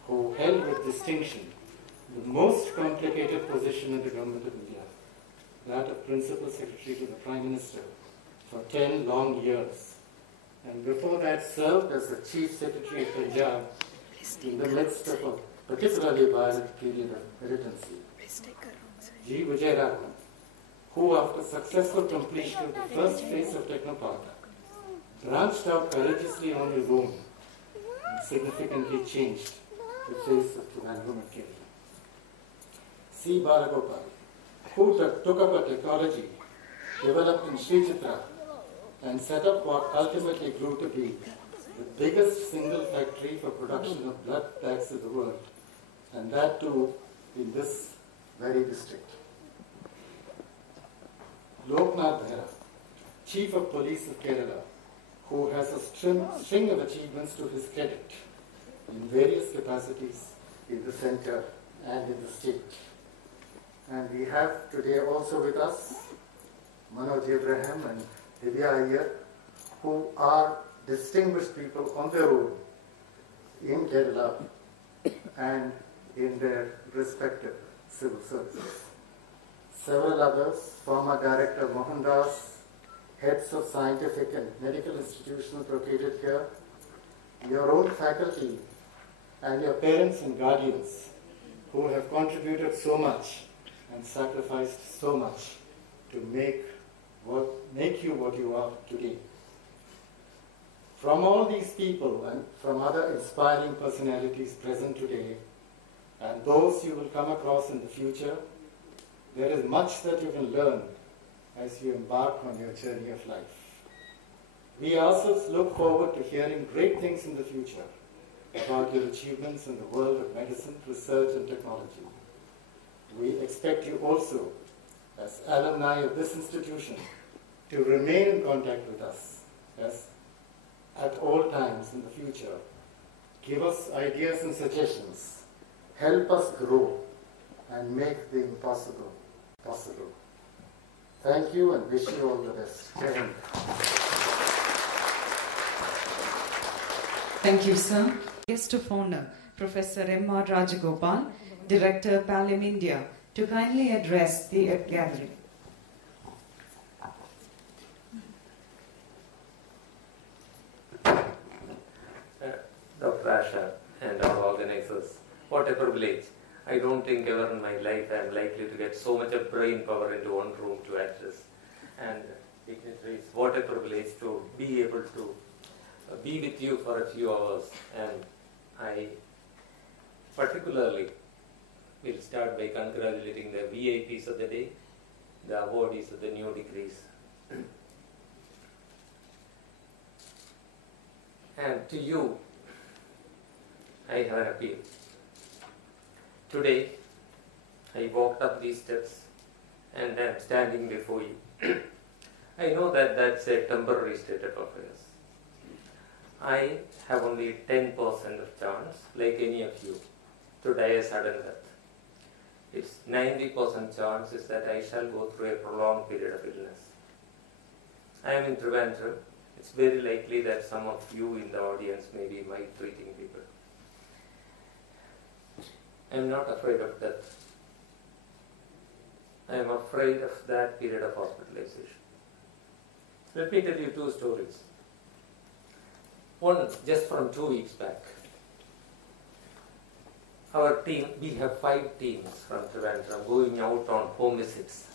who held with distinction the most complicated position in the government of India, that of Principal Secretary to the Prime Minister, for 10 long years, and before that served as the Chief Secretary of Punjab in the midst of a particularly violent period of militancy. G. Vijayaraghavan, who after successful completion of the first phase of Technopark, branched out courageously on his own and significantly changed the face of Trivandrum and Kerala. C. Balagopal, who took up a technology developed in Sri Chitra and set up what ultimately grew to be the biggest single factory for production of blood bags in the world, and that too in this very district. Loknath Behra, Chief of Police of Kerala, who has a string of achievements to his credit in various capacities in the center and in the state. And we have today also with us Manoj Abraham and Divya Iyer, who are distinguished people on their own in Kerala and in their respective civil services. Several others, former Director Mohandas, heads of scientific and medical institutions located here, your own faculty, and your parents and guardians who have contributed so much and sacrificed so much to make you what you are today. From all these people and from other inspiring personalities present today, and those you will come across in the future, there is much that you can learn as you embark on your journey of life. We ourselves look forward to hearing great things in the future about your achievements in the world of medicine, research, and technology. We expect you also, as alumni of this institution, to remain in contact with us as at all times in the future. Give us ideas and suggestions. Help us grow and make the impossible possible. Thank you and wish you all the best. Jai Hind. Thank you, sir. Guest of honor, Professor M.R. Rajagopal, Director, Pallium India, to kindly address the gathering. Dr. Asha and our organizers, what a privilege. I don't think ever in my life I am likely to get so much of brain power into one room to address. And dignitaries, what a privilege to be able to be with you for a few hours. And I particularly will start by congratulating the VIPs of the day, the awardees of the new degrees. And to you, I have an appeal. Today, I walked up these steps and I am standing before you. I know that that's a temporary state of affairs. I have only 10% of chance, like any of you, to die a sudden death. It's 90% chance is that I shall go through a prolonged period of illness. I am in Trivandrum. It's very likely that some of you in the audience may be my treating people. I am not afraid of death. I am afraid of that period of hospitalization. Let me tell you two stories. One just from 2 weeks back. Our team, we have 5 teams from Trivandrum going out on home visits,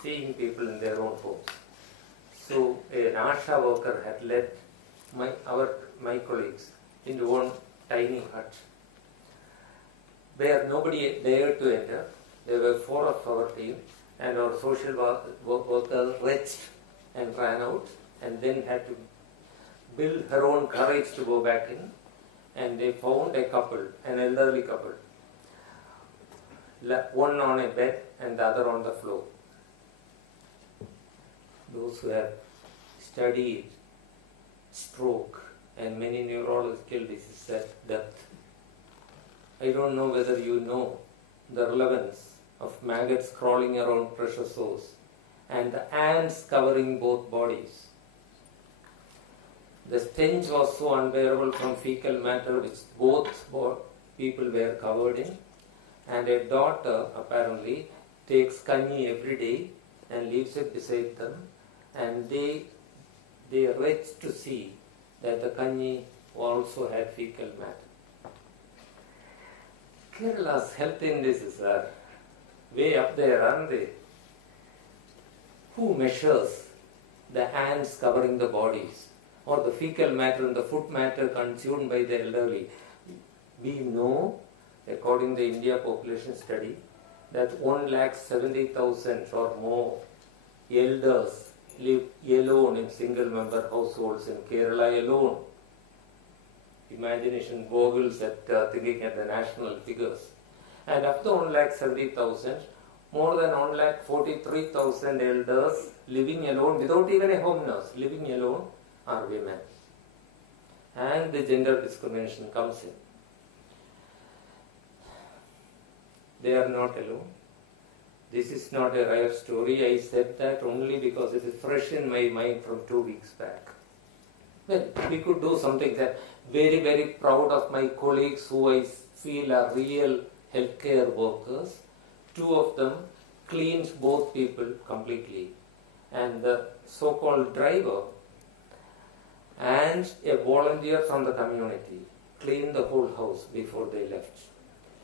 seeing people in their own homes. So an ASHA worker had led my colleagues into one tiny hut where nobody dared to enter. There were 4 of our team, and our social worker retched and ran out, and then had to build her own courage to go back in. And they found a couple, an elderly couple, one on a bed and the other on the floor. Those who have studied stroke and many neurological diseases at depth, I don't know whether you know the relevance of maggots crawling around pressure sores and the ants covering both bodies. The stench was so unbearable from fecal matter which both people were covered in, and a daughter apparently takes kanji every day and leaves it beside them, and they retched to see that the kanji also had fecal matter. Kerala's health indices are way up there, aren't they? Who measures the ants covering the bodies or the fecal matter and the food matter consumed by the elderly? We know, according to the India population study, that 170,000 or more elders live alone in single-member households in Kerala alone. Imagination boggles at thinking at the national figures. And of the 170,000, more than 143,000 elders living alone without even a home nurse, living alone, are women. And the gender discrimination comes in. They are not alone. This is not a rare story. I said that only because it is fresh in my mind from 2 weeks back. Well, we could do something that very, very proud of my colleagues who I feel are real healthcare workers. 2 of them cleaned both people completely. And the so-called driver and a volunteer from the community cleaned the whole house before they left.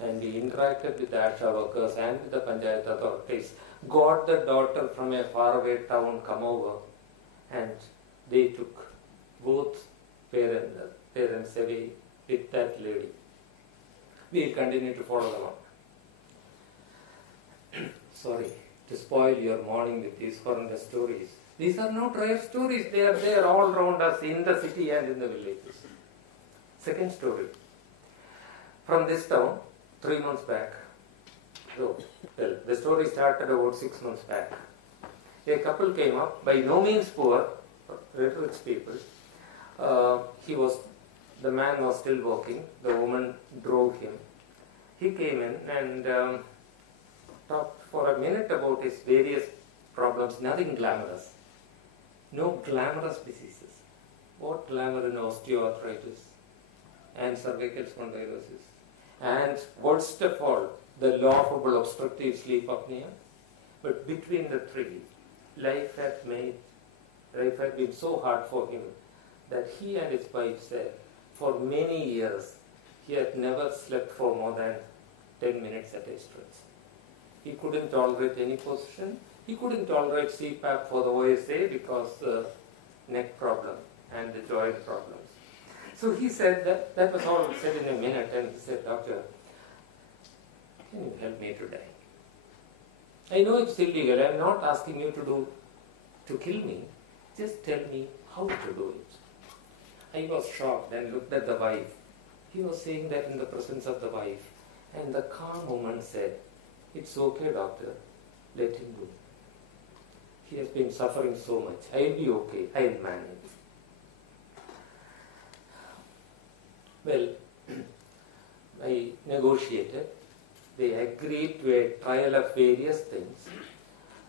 And we interacted with the ASHA workers and with the Panchayat authorities, got the daughter from a faraway town come over, and they took both parents away with that lady. We'll continue to follow them up. Sorry to spoil your morning with these horrendous stories. These are not rare stories. They are there all around us in the city and in the villages. Second story. From this town, 3 months back. So, well, the story started about 6 months back. A couple came up, by no means poor, rich people. The man was still working. The woman drove him. He came in and talked for a minute about his various problems. Nothing glamorous. No glamorous diseases. What glamour in osteoarthritis and cervical spondylosis? And worst of all, the laughable obstructive sleep apnea. But between the three, life had been so hard for him that he and his wife said for many years he had never slept for more than 10 minutes at a stretch. He couldn't tolerate any position. He couldn't tolerate CPAP for the OSA because the neck problem and the joint problems. So he said that was all said in a minute, and he said, "Doctor, can you help me to die? I know it's illegal. I'm not asking you to kill me. Just tell me how to do it." I was shocked and looked at the wife. He was saying that in the presence of the wife. And the calm woman said, "It's okay, doctor. Let him go. He has been suffering so much. I'll be okay. I'll manage." Well, I negotiated. They agreed to a trial of various things,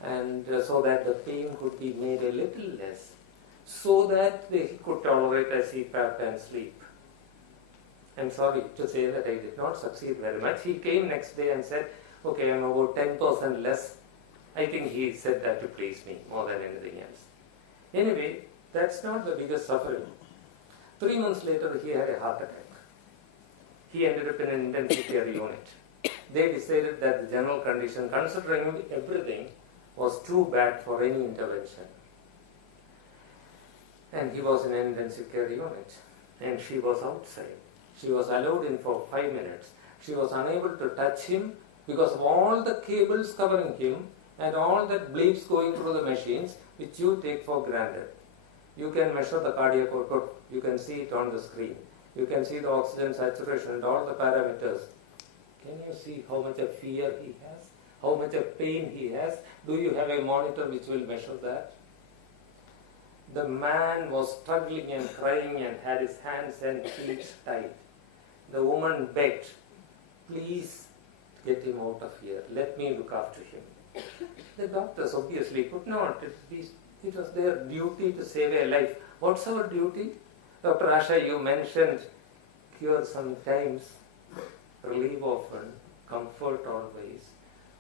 and so that the pain could be made a little less, so that he could tolerate a CPAP and sleep. I'm sorry to say that I did not succeed very much. He came next day and said, "Okay, I'm about 10% less." I think he said that to please me more than anything else. Anyway, that's not the biggest suffering. 3 months later, he had a heart attack. He ended up in an intensive care unit. They decided that the general condition, considering everything, was too bad for any intervention. And he was in an intensive care unit. And she was outside. She was allowed in for 5 minutes. She was unable to touch him because of all the cables covering him and all that bleeps going through the machines, which you take for granted. You can measure the cardiac output. You can see it on the screen. You can see the oxygen saturation and all the parameters. Can you see how much of fear he has? How much of pain he has? Do you have a monitor which will measure that? The man was struggling and crying and had his hands and feet tied. The woman begged, "Please get him out of here. Let me look after him." The doctors obviously could not. It was their duty to save a life. What's our duty? Dr. Asha, you mentioned cure sometimes, relieve often, comfort always.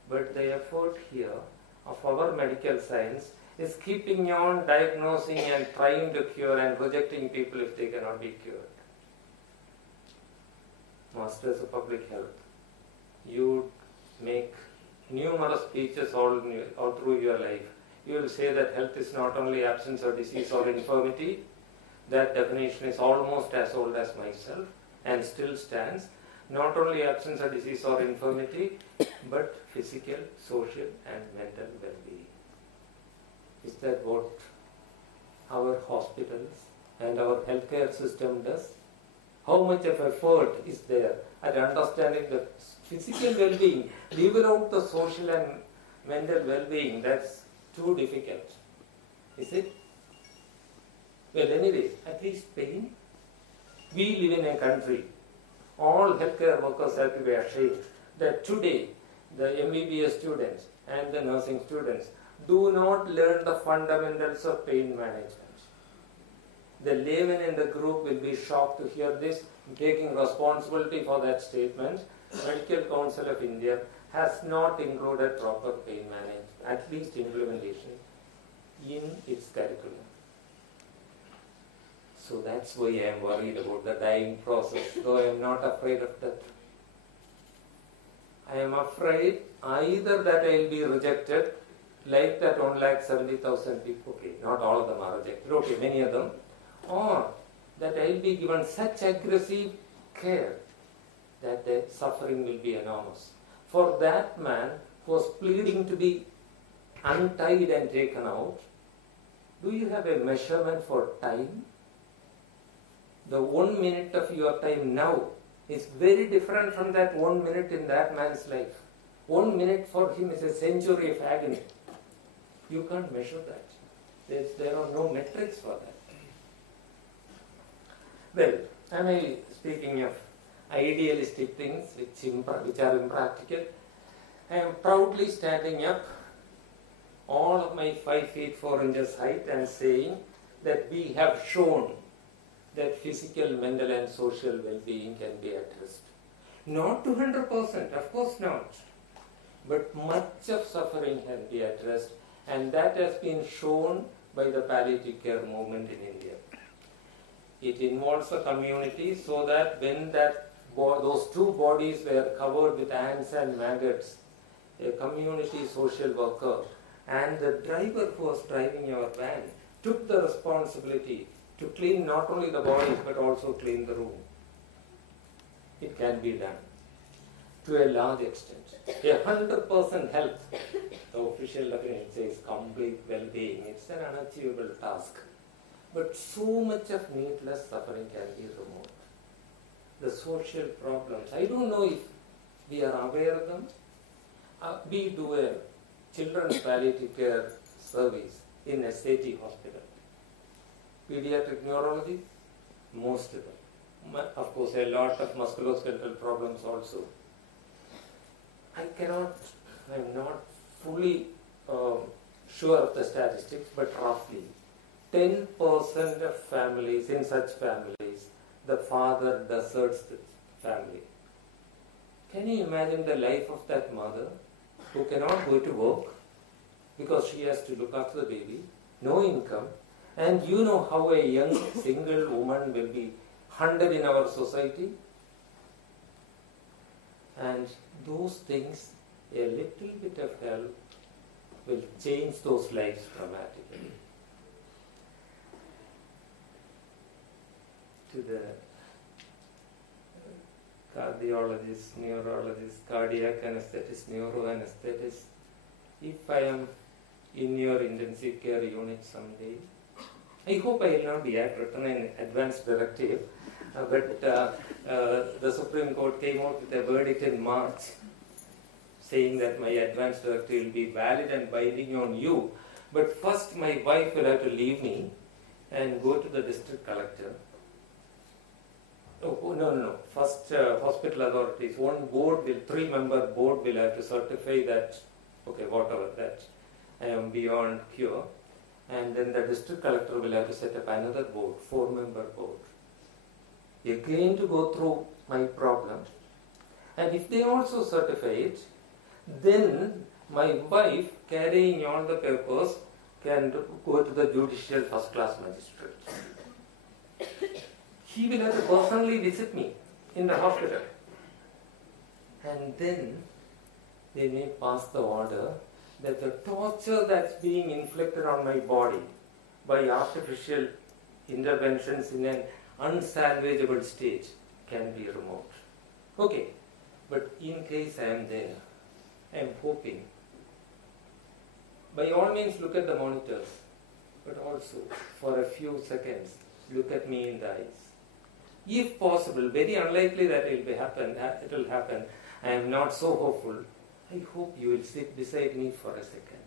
But the effort here of our medical science is keeping on diagnosing and trying to cure and rejecting people if they cannot be cured. Masters of Public Health, you make numerous speeches all through your life. You will say that health is not only absence of disease or infirmity. That definition is almost as old as myself and still stands. Not only absence of disease or infirmity, but physical, social and mental well-being. Is that what our hospitals and our healthcare system does? How much of effort is there at understanding the physical well-being? Leave out the social and mental well-being. That's too difficult. Is it? Well, anyway, at least pain. We live in a country, all healthcare workers have to be ashamed that today the MBBS students and the nursing students do not learn the fundamentals of pain management. The layman in the group will be shocked to hear this. Taking responsibility for that statement, Medical Council of India has not included proper pain management, at least implementation, in its curriculum. So that's why I am worried about the dying process, though I am not afraid of death. I am afraid either that I will be rejected, like that 1,70,000 people, okay, not all of them are rejected, okay, many of them, or that I will be given such aggressive care that the suffering will be enormous. For that man who was pleading to be untied and taken out, do you have a measurement for time? The 1 minute of your time now is very different from that 1 minute in that man's life. 1 minute for him is a century of agony. You can't measure that. There are no metrics for that. Well, am I speaking of idealistic things which are impractical? I am proudly standing up, all of my 5 feet 4 inches height, and saying that we have shown that physical, mental and social well-being can be addressed. Not 200%, of course not. But much of suffering can be addressed, and that has been shown by the palliative care movement in India. It involves a community so that when those two bodies were covered with ants and maggots, a community social worker and the driver who was driving your van took the responsibility to clean not only the bodies but also clean the room. It can be done to a large extent. 100% health, the official definition says complete well-being. It's an unachievable task. But so much of needless suffering can be removed. The social problems, I don't know if we are aware of them. We do a children's palliative care service in SCT hospital. Pediatric neurology, most of them. Of course, a lot of musculoskeletal problems also. I'm not fully sure of the statistics, but roughly 10% of families, in such families, the father deserts the family. Can you imagine the life of that mother who cannot go to work because she has to look after the baby, no income, and you know how a young single woman will be hunted in our society? And those things, a little bit of help will change those lives dramatically. To the cardiologist, neurologist, cardiac anesthetist, neuroanesthetist, if I am in your intensive care unit someday, I hope I will not be written an advance directive, but the Supreme Court came out with a verdict in March saying that my advance directive will be valid and binding on you, but first my wife will have to leave me and go to the district collector. Oh, no. First, hospital authorities, one board will, 3-member board will have to certify that, okay, whatever, that I am beyond cure. And then the district collector will have to set up another board, 4-member board. Again to go through my problem. And if they also certify it, then my wife, carrying all the papers, can go to the judicial first-class magistrate. He will have to personally visit me in the hospital. And then they may pass the order that the torture that's being inflicted on my body by artificial interventions in an unsalvageable state can be removed. Okay, but in case I am there, I am hoping, by all means look at the monitors, but also for a few seconds look at me in the eyes. If possible, very unlikely that it will happen, I am not so hopeful. I hope you will sit beside me for a second.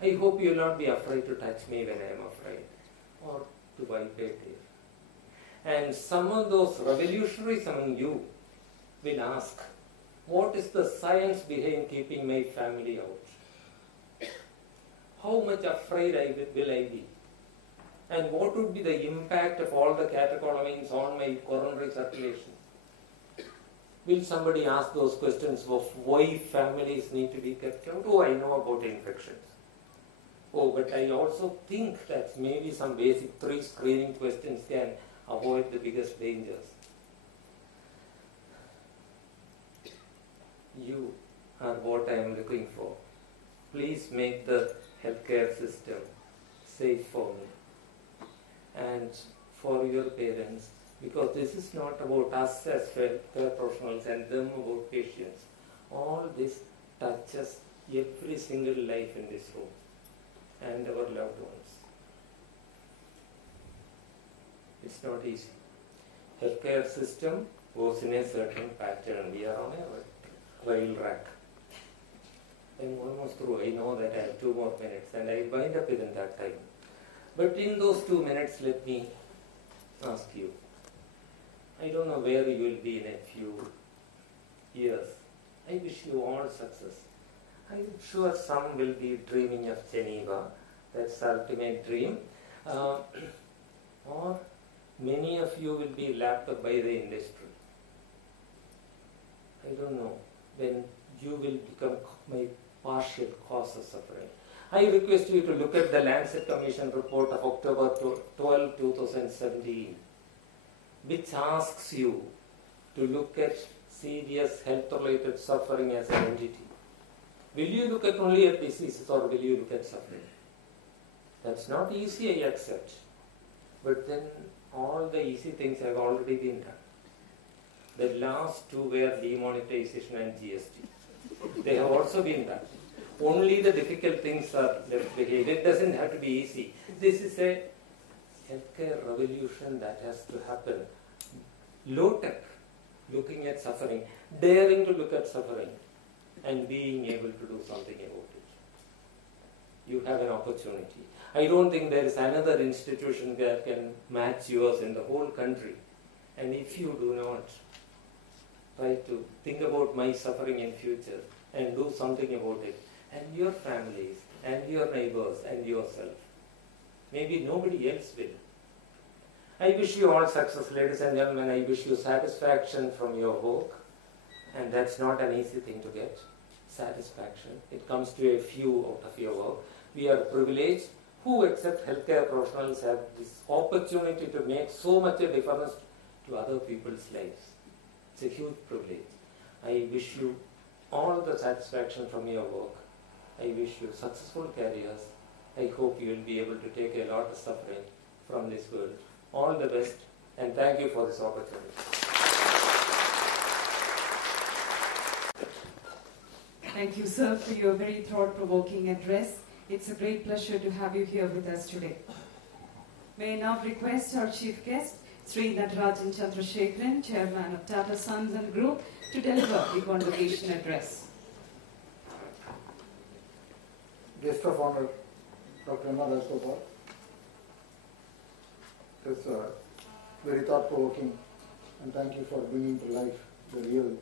I hope you will not be afraid to touch me when I am afraid, or to wipe a tear. And some of those revolutionaries among you will ask, what is the science behind keeping my family out? How much afraid will I be? And what would be the impact of all the catecholamines on my coronary circulation? Will somebody ask those questions of why families need to be kept out? Oh, I know about infections. Oh, but I also think that maybe some basic 3 screening questions can avoid the biggest dangers. You are what I am looking for. Please make the healthcare system safe for me and for your parents, because this is not about us as healthcare professionals and them about patients. All this touches every single life in this room and our loved ones. It's not easy. Healthcare system goes in a certain pattern. We are on a rail rack. I'm almost through. I know that I have 2 more minutes and I wind up within that time. But in those 2 minutes, let me ask you. I don't know where you will be in a few years. I wish you all success. I'm sure some will be dreaming of Geneva, that's the ultimate dream. Or many of you will be lapped up by the industry. I don't know when you will become my partial cause of suffering. I request you to look at the Lancet Commission report of October 12, 2017, which asks you to look at serious health-related suffering as an entity. Will you look at only at diseases or will you look at suffering? That's not easy, I accept. But then all the easy things have already been done. The last two were demonetization and GST. They have also been done. Only the difficult things are left behind. It doesn't have to be easy. This is a healthcare revolution that has to happen. Low tech, looking at suffering, daring to look at suffering, and being able to do something about it. You have an opportunity. I don't think there is another institution that can match yours in the whole country. And if you do not try to think about my suffering in future and do something about it, and your families, and your neighbors, and yourself, maybe nobody else will. I wish you all success, ladies and gentlemen. I wish you satisfaction from your work. And that's not an easy thing to get. Satisfaction. It comes to a few out of your work. We are privileged. Who except healthcare professionals have this opportunity to make so much a difference to other people's lives? It's a huge privilege. I wish you all the satisfaction from your work. I wish you successful careers. I hope you will be able to take a lot of suffering from this world. All the best, and thank you for this opportunity. Thank you, sir, for your very thought-provoking address. It's a great pleasure to have you here with us today. May I now request our chief guest, Sri Natarajan Chandrasekharan, Chairman of Tata Sons and Group, to deliver the convocation address. Guest of honor, Dr. M. Rajgopal. It's very thought-provoking, and thank you for bringing to life the real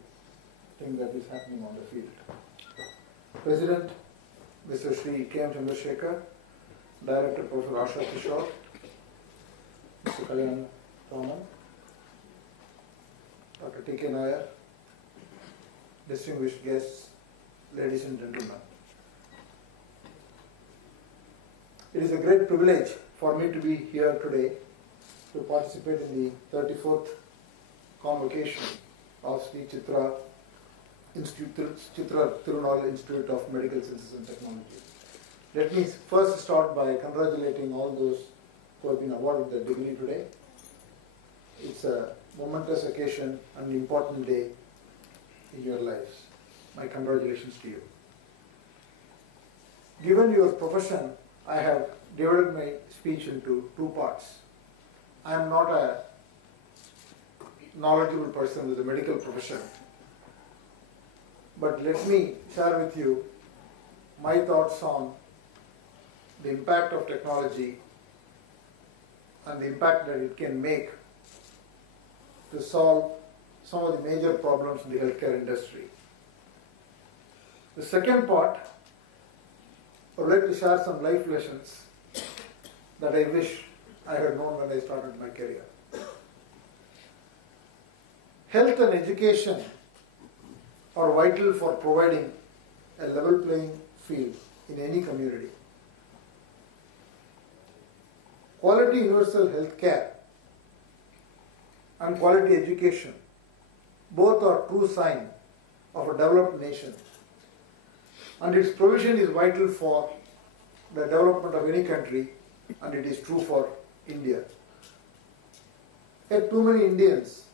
thing that is happening on the field. President, Mr. Sri K.M. Chandrasekhar, Director Professor Asha Kishore, Mr. Kalyan Raman, Dr. T.K. Nair, distinguished guests, ladies and gentlemen. It is a great privilege for me to be here today to participate in the 34th convocation of Sri Chitra Tirunal Institute of Medical Sciences and Technology. Let me first start by congratulating all those who have been awarded the degree today. It's a momentous occasion and an important day in your lives. My congratulations to you. Given your profession, I have divided my speech into two parts. I am not a knowledgeable person with a medical profession, but let me share with you my thoughts on the impact of technology and the impact that it can make to solve some of the major problems in the healthcare industry. The second part, I would like to share some life lessons that I wish I had known when I started my career. Health and education are vital for providing a level playing field in any community. Quality universal health care and quality education both are true sign of a developed nation, and its provision is vital for the development of any country, and it is true for India. Yet too many Indians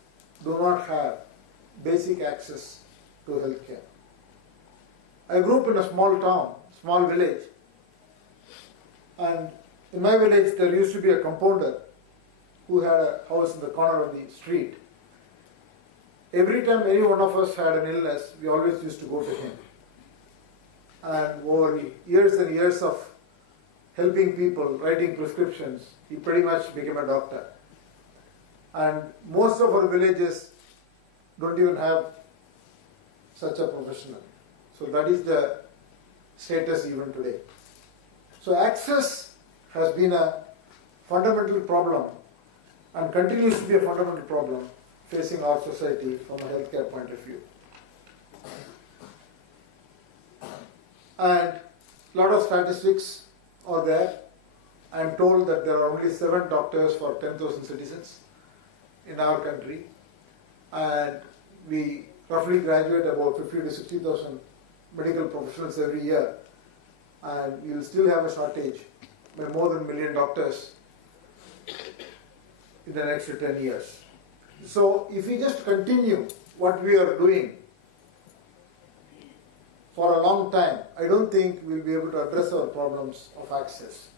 do not have basic access to health care. I grew up in a small town, small village, and in my village there used to be a compounder who had a house in the corner of the street. Every time any one of us had an illness, we always used to go to him. And over years and years of helping people, writing prescriptions, he pretty much became a doctor. And most of our villages don't even have such a professional. So that is the status even today. So access has been a fundamental problem and continues to be a fundamental problem facing our society from a healthcare point of view. And a lot of statistics are there. I am told that there are only 7 doctors for 10,000 citizens in our country, and we roughly graduate about 50 to 60,000 medical professionals every year, and we will still have a shortage by more than 1 million doctors in the next 10 years. So if we just continue what we are doing for a long time, I don't think we'll be able to address our problems of access.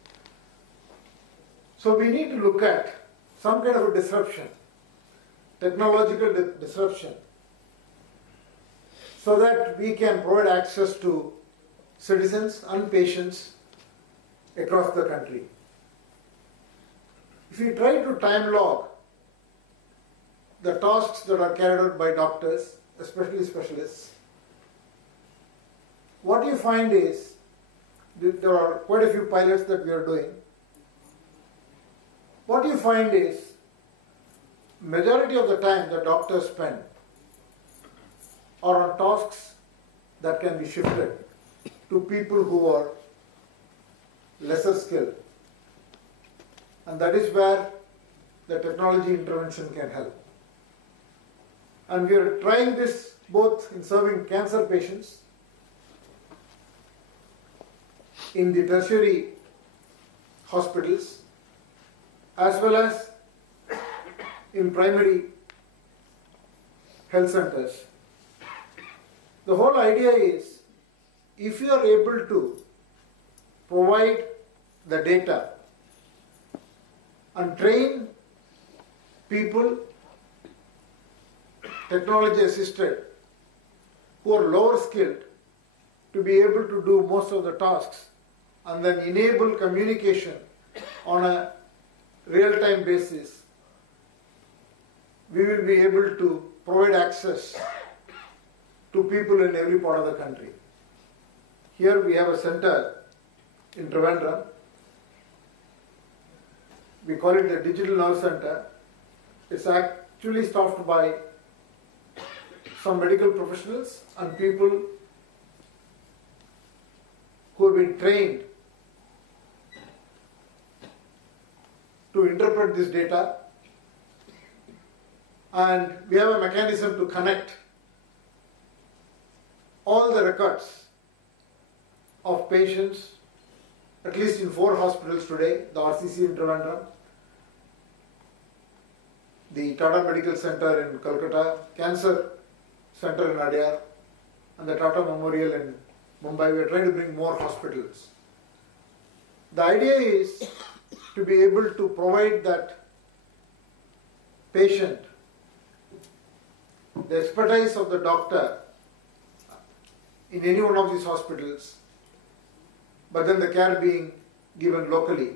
So we need to look at some kind of a disruption, technological disruption, so that we can provide access to citizens and patients across the country. If we try to time log the tasks that are carried out by doctors, especially specialists, what you find is that there are quite a few pilots that we are doing. What you find is majority of the time the doctors spend are on tasks that can be shifted to people who are lesser skilled. And that is where the technology intervention can help. And we are trying this both in serving cancer patients, in the tertiary hospitals, as well as in primary health centers. The whole idea is, if you are able to provide the data and train people, technology assisted, who are lower skilled, to be able to do most of the tasks, and then enable communication on a real-time basis, we will be able to provide access to people in every part of the country. Here we have a center in Trivandrum. We call it the Digital Nerve Center. It's actually staffed by some medical professionals and people who have been trained to interpret this data, and we have a mechanism to connect all the records of patients, at least in 4 hospitals today, the RCC in Trivandrum, the Tata Medical Center in Calcutta, Cancer Center in Adyar, and the Tata Memorial in Mumbai. We are trying to bring more hospitals. The idea is to be able to provide that patient the expertise of the doctor in any one of these hospitals, but then the care being given locally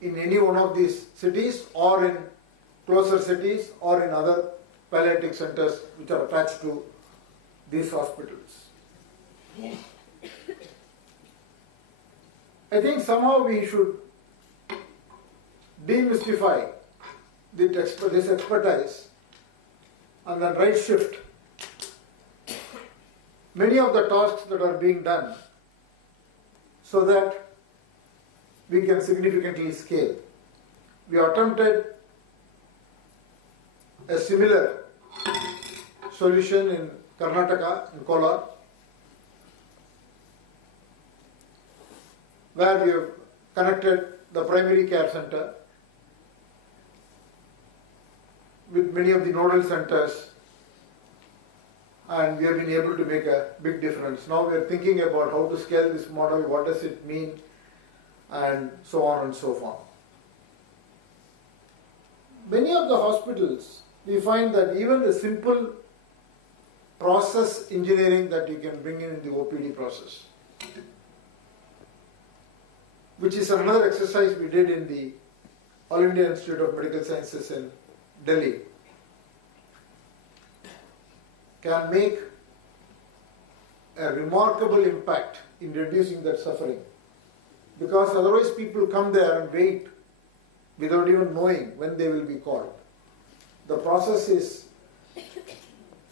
in any one of these cities, or in closer cities, or in other palliative centers which are attached to these hospitals. I think somehow we should demystify this expertise and then right shift many of the tasks that are being done so that we can significantly scale. We attempted a similar solution in Karnataka, in Kolar, where we have connected the primary care center with many of the nodal centers, and we have been able to make a big difference. Now we are thinking about how to scale this model, what does it mean, and so on and so forth. Many of the hospitals, we find that even the simple process engineering that you can bring in the OPD process, which is another exercise we did in the All India Institute of Medical Sciences in Delhi, can make a remarkable impact in reducing that suffering. Because otherwise people come there and wait without even knowing when they will be called. The process is,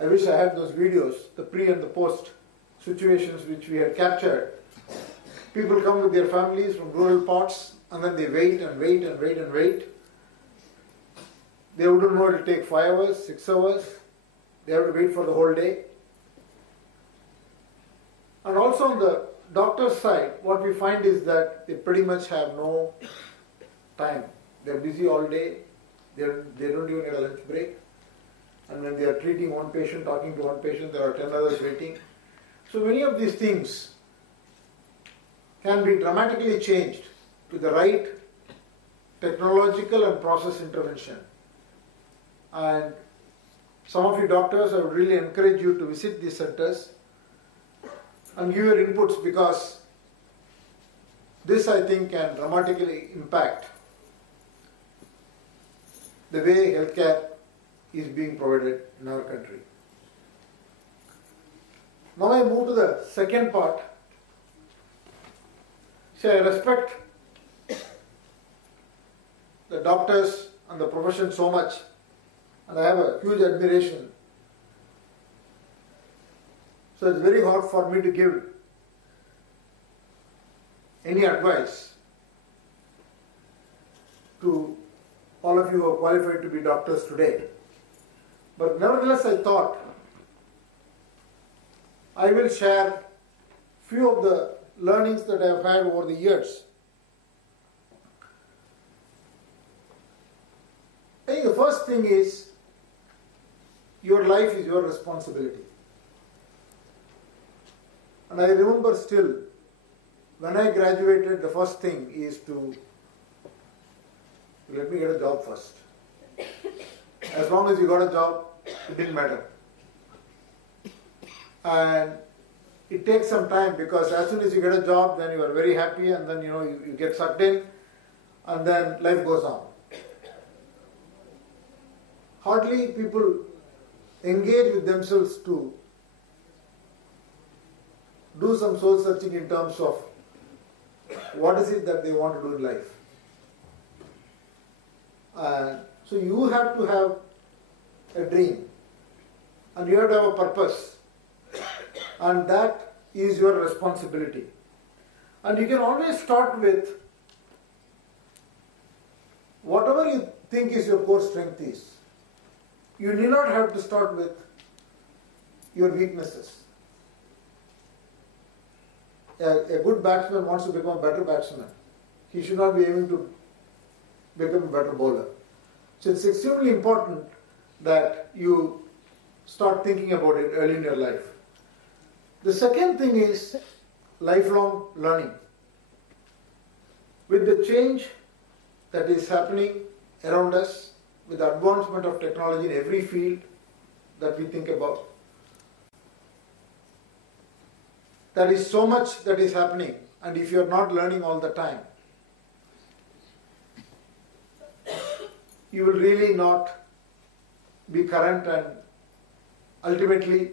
I wish I had those videos, the pre and the post situations which we had captured. People come with their families from rural parts and then they wait and wait and wait and wait. They wouldn't know it will take 5 hours, 6 hours. They have to wait for the whole day. And also on the doctor's side, what we find is that they pretty much have no time. They're busy all day. They don't even get a lunch break. And when they are treating one patient, talking to one patient, there are 10 others waiting. So many of these things can be dramatically changed to the right technological and process intervention. And some of you doctors, I would really encourage you to visit these centers and give your inputs, because this, I think, can dramatically impact the way healthcare is being provided in our country. Now I move to the second part. See, I respect the doctors and the profession so much, and I have a huge admiration. So it's very hard for me to give any advice to all of you who are qualified to be doctors today. But nevertheless, I thought I will share few of the learnings that I have had over the years. I think the first thing is, your life is your responsibility. And I remember still, when I graduated, the first thing is to let me get a job first. As long as you got a job, it didn't matter. And it takes some time, because as soon as you get a job, then you are very happy, and then you get sucked in, and then life goes on. Hardly people engage with themselves to do some soul searching in terms of what is it that they want to do in life. So you have to have a dream, and you have to have a purpose, and that is your responsibility. And you can always start with whatever you think is your core strength is. You need not have to start with your weaknesses. A good batsman wants to become a better batsman. He should not be aiming to become a better bowler. So it's extremely important that you start thinking about it early in your life. The second thing is lifelong learning. With the change that is happening around us, with the advancement of technology in every field that we think about, there is so much that is happening, and if you are not learning all the time, you will really not be current, and ultimately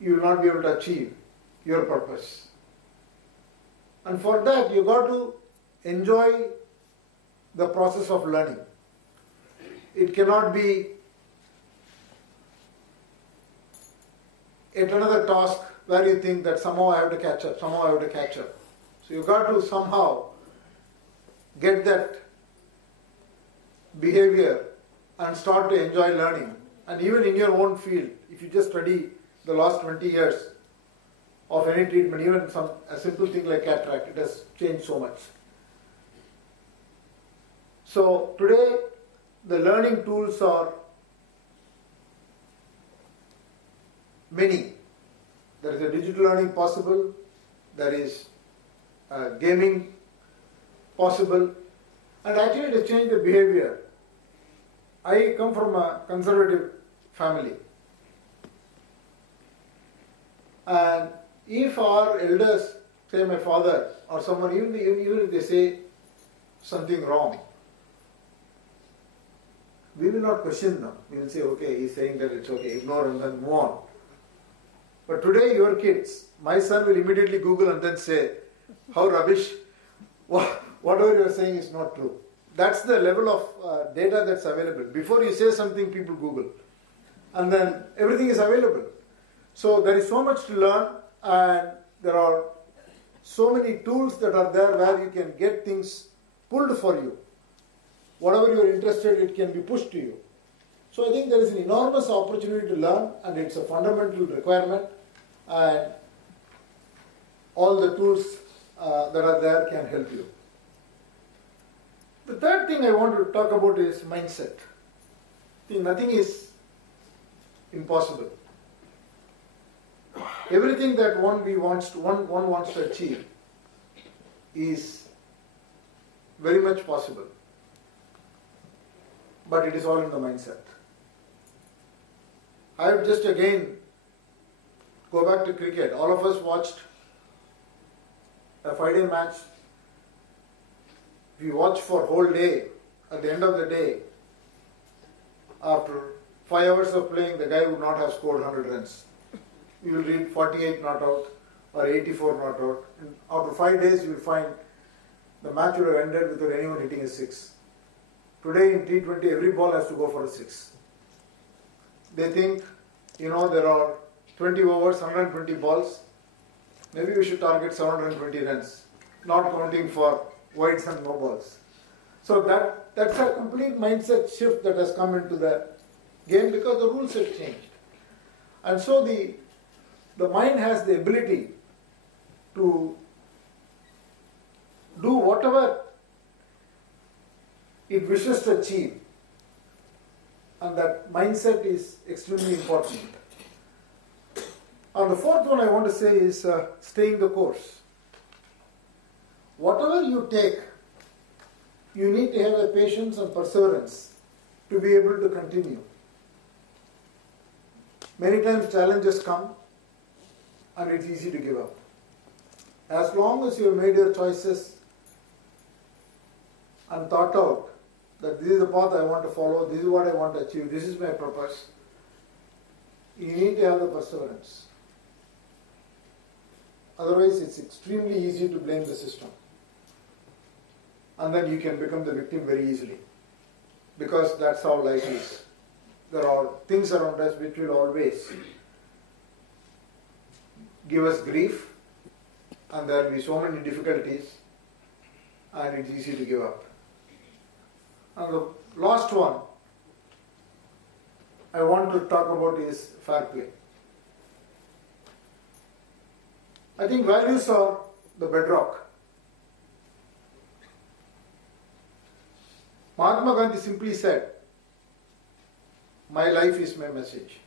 you will not be able to achieve your purpose. And for that, you got to enjoy the process of learning. It cannot be yet another task where you think that somehow I have to catch up, somehow I have to catch up. So you got to somehow get that behavior and start to enjoy learning. And even in your own field, if you just study the last 20 years of any treatment, even a simple thing like cataract, it has changed so much. So today, the learning tools are many. There is a digital learning possible, there is gaming possible, and actually it has changed the behavior. I come from a conservative family, and if our elders, say my father or someone, even if they say something wrong, we will not question them. We will say, okay, he's saying that it's okay, ignore and then move on. But today your kids, my son will immediately Google and then say, how rubbish, whatever you are saying is not true. That's the level of data that's available. Before you say something, people Google. And then everything is available. So there is so much to learn, and there are so many tools that are there where you can get things pulled for you. Whatever you are interested, it can be pushed to you. So I think there is an enormous opportunity to learn, and it's a fundamental requirement, and all the tools that are there can help you. The third thing I want to talk about is mindset. I think nothing is impossible. Everything that one wants to achieve is very much possible. But it is all in the mindset. I would just again go back to cricket. All of us watched a 5-day match. If you watch for a whole day, at the end of the day, after 5 hours of playing, the guy would not have scored 100 runs. You will read 48 not out or 84 not out. And after 5 days, you will find the match would have ended without anyone hitting a 6. Today in T20, every ball has to go for a 6. They think, there are 20 overs, 120 balls. Maybe we should target 720 runs, not counting for wides and no balls. So that's a complete mindset shift that has come into the game because the rules have changed. And so the mind has the ability to do whatever it wishes to achieve. And that mindset is extremely important. And the fourth one I want to say is staying the course. Whatever you take, you need to have the patience and perseverance to be able to continue. Many times challenges come and it's easy to give up. As long as you have made your choices and thought out that this is the path I want to follow, this is what I want to achieve, this is my purpose, you need to have the perseverance. Otherwise, it's extremely easy to blame the system. And then you can become the victim very easily. Because that's how life is. There are things around us which will always give us grief, and there will be so many difficulties, and it's easy to give up. And the last one I want to talk about is fair play. I think values are the bedrock. Mahatma Gandhi simply said, "My life is my message."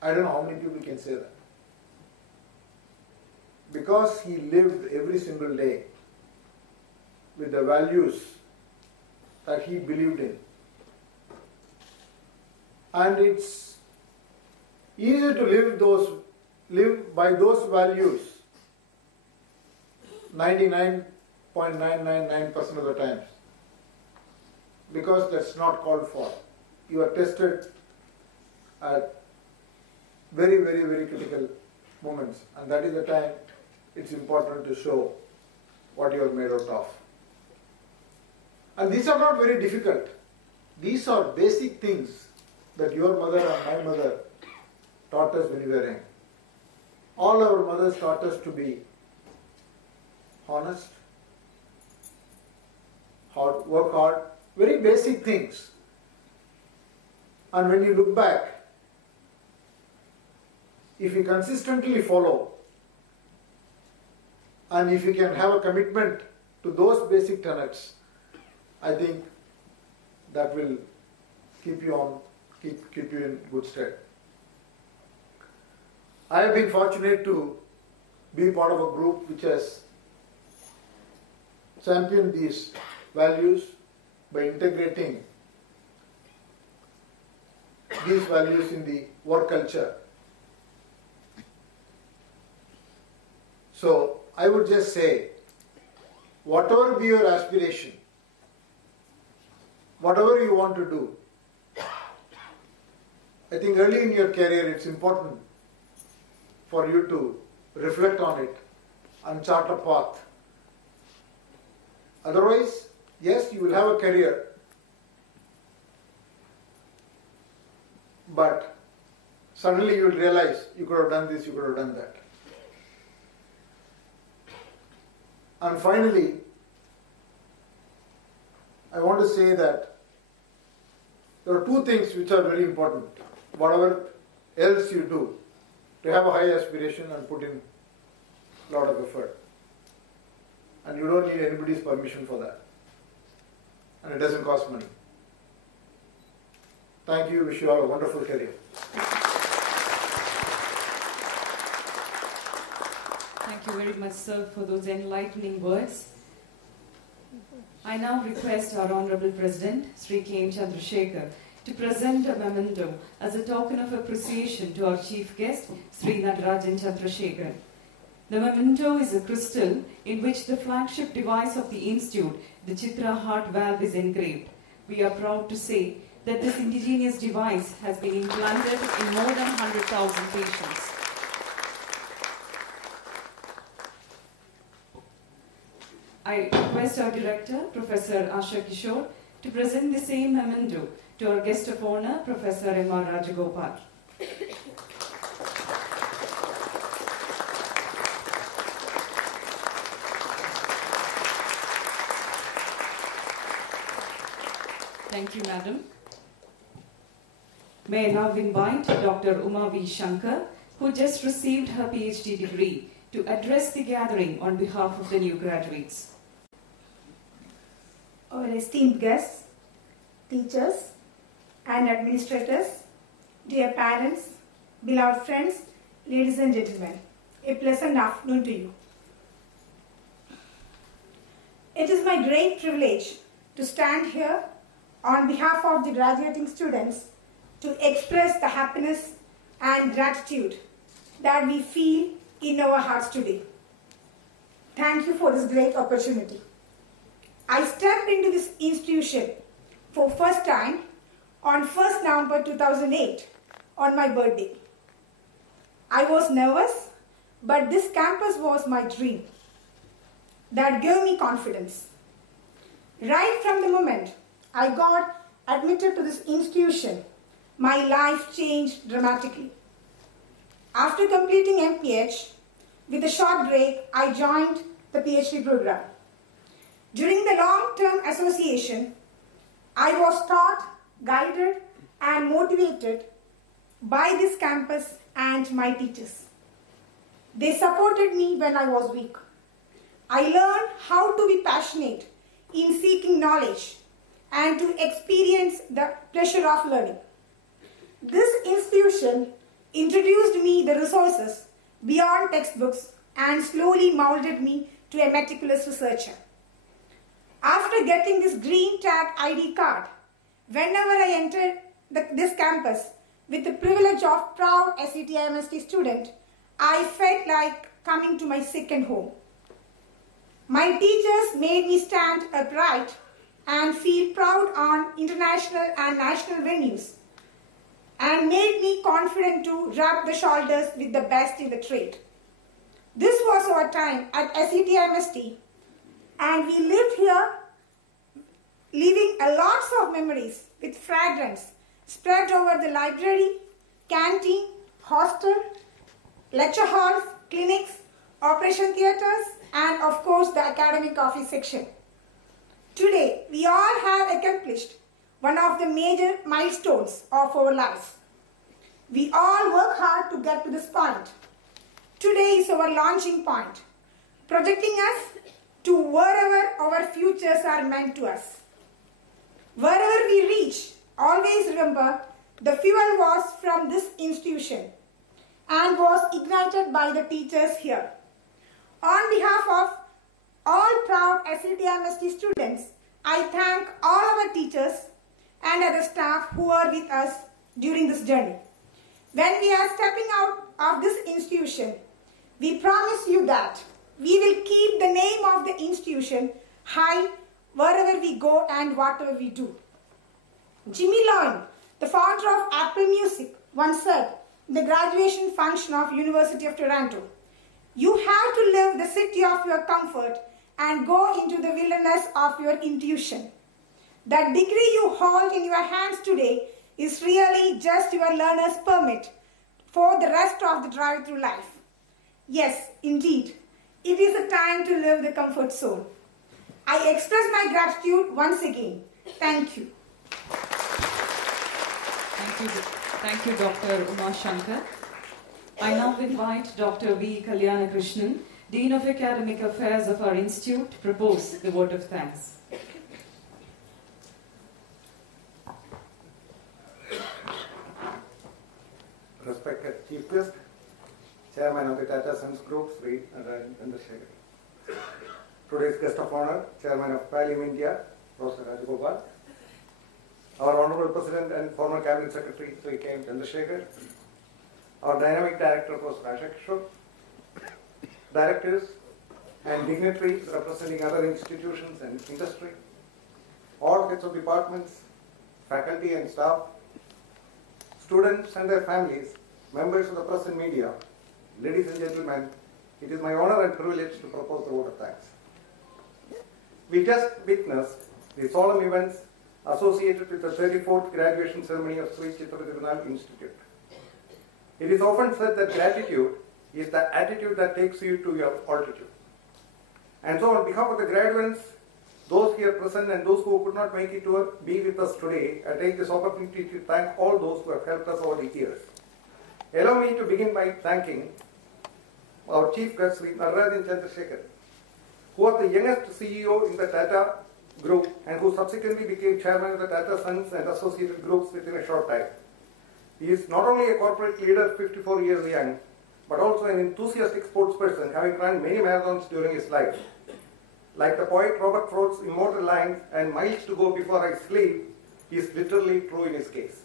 I don't know how many people can say that. Because he lived every single day with the values that he believed in. And it's easy to live by those values 99.999% of the times, because that's not called for. You are tested at very, very, very critical moments, and that is the time it's important to show what you are made out of. And these are not very difficult. These are basic things that your mother and my mother taught us when we were young. All our mothers taught us to be honest, work hard, very basic things. And when you look back, if you consistently follow, and if you can have a commitment to those basic tenets, I think that will keep you in good stead. I have been fortunate to be part of a group which has championed these values by integrating these values in the work culture. So I would just say, whatever be your aspiration, whatever you want to do, I think early in your career it's important for you to reflect on it and chart a path. Otherwise, yes, you will have a career, but suddenly you will realize you could have done this, you could have done that. And finally, I want to say that there are two things which are very important. Whatever else you do, to have a high aspiration and put in a lot of effort. And you don't need anybody's permission for that. And it doesn't cost money. Thank you. Wish you all a wonderful career. Thank you very much, sir, for those enlightening words. I now request our Honorable President, Sri K. Chandrasekhar, to present a memento as a token of appreciation to our chief guest, Sri Natarajan Chandrasekharan. The memento is a crystal in which the flagship device of the Institute, the Chitra heart valve, is engraved. We are proud to say that this indigenous device has been implanted in more than 100,000 patients. I request our director, Professor Asha Kishore, to present the same memento to our guest of honor, Professor M.R. Rajagopal. Thank you, Madam. May I now invite Dr. Uma V. Shankar, who just received her PhD degree, to address the gathering on behalf of the new graduates. Our esteemed guests, teachers, and administrators, dear parents, beloved friends, ladies and gentlemen, a pleasant afternoon to you. It is my great privilege to stand here on behalf of the graduating students to express the happiness and gratitude that we feel in our hearts today. Thank you for this great opportunity. I stepped into this institution for first time on 1st November 2008 on my birthday. I was nervous, but this campus was my dream that gave me confidence. Right from the moment I got admitted to this institution, my life changed dramatically. After completing MPH, with a short break, I joined the PhD program. During the long-term association, I was taught, guided, and motivated by this campus and my teachers. They supported me when I was weak. I learned how to be passionate in seeking knowledge and to experience the pleasure of learning. This institution introduced me the resources beyond textbooks and slowly molded me to a meticulous researcher. After getting this green tag ID card, whenever I entered this campus with the privilege of proud SCTIMST student, I felt like coming to my second home. My teachers made me stand upright and feel proud on international and national venues, and made me confident to rub the shoulders with the best in the trade. This was our time at SCTIMST, and we lived here, leaving a lots of memories with fragrance spread over the library, canteen, hostel, lecture halls, clinics, operation theatres, and of course the academic office section. Today, we all have accomplished one of the major milestones of our lives. We all work hard to get to this point. Today is our launching point, projecting us to wherever our futures are meant to us. Wherever we reach, always remember the fuel was from this institution and was ignited by the teachers here. On behalf of all proud SCTIMST students, I thank all our teachers and other staff who are with us during this journey. When we are stepping out of this institution, we promise you that we will keep the name of the institution high wherever we go and whatever we do. Jimmy Loin, the founder of Apple Music, once said in the graduation function of University of Toronto, "You have to leave the city of your comfort and go into the wilderness of your intuition. That degree you hold in your hands today is really just your learner's permit for the rest of the drive-through life. Yes, indeed, it is a time to leave the comfort zone. I express my gratitude once again. Thank you. Thank you, Dr. Uma Shankar. I now invite Dr. V. Kalyanakrishnan, Dean of Academic Affairs of our Institute, to propose the vote of thanks. Respected Chief Guest, Chairman of the Tata Sons Group, Sri Chandrasekhar. Today's guest of honor, Chairman of Pallium India, Professor Rajagopal. Our Honorable President and former Cabinet Secretary, Sri K. M. Chandrasekhar. Our Dynamic Director, Professor Asha Kishore. Directors and dignitaries representing other institutions and industry. All heads of departments, faculty and staff, students and their families, members of the press and media, ladies and gentlemen, it is my honor and privilege to propose the vote of thanks. We just witnessed the solemn events associated with the 34th graduation ceremony of Sri Chitra Tirunal Institute. It is often said that gratitude is the attitude that takes you to your altitude. And so on behalf of the graduates, those here present and those who could not make it to be with us today, I take this opportunity to thank all those who have helped us over the years. Allow me to begin by thanking our Chief Guest, Sri Nararajan Chandrasekhar, who was the youngest CEO in the Tata Group and who subsequently became Chairman of the Tata Sons and associated groups within a short time. He is not only a corporate leader 54 years young, but also an enthusiastic sports person, having run many marathons during his life. Like the poet Robert Frost's immortal lines, "And miles to go before I sleep," is literally true in his case.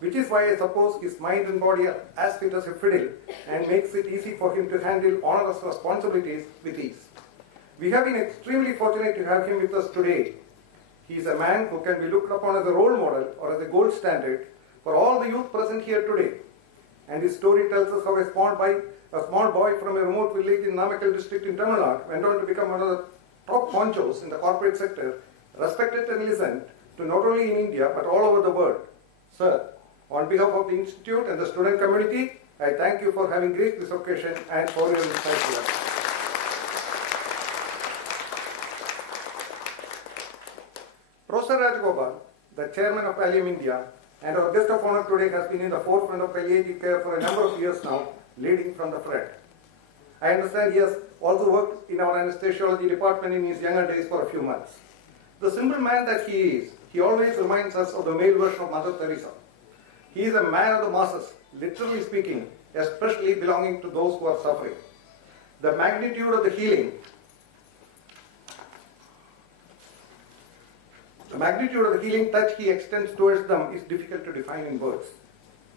Which is why I suppose his mind and body are as fit as a fiddle and makes it easy for him to handle onerous responsibilities with ease. We have been extremely fortunate to have him with us today. He is a man who can be looked upon as a role model or as a gold standard for all the youth present here today. And his story tells us how a small boy from a remote village in Namakkal district in Tamil Nadu went on to become one of the top honchos in the corporate sector, respected and listened to not only in India but all over the world. Sir, on behalf of the Institute and the student community, I thank you for having graced this occasion and for your insightful efforts. Professor Rajagopal, the Chairman of Pallium India, and our guest of honor today has been in the forefront of palliative care for a number of years now, leading from the front. I understand he has also worked in our anesthesiology department in his younger days for a few months. The simple man that he is, he always reminds us of the male version of Mother Teresa. He is a man of the masses, literally speaking, especially belonging to those who are suffering. The magnitude of the healing touch he extends towards them is difficult to define in words.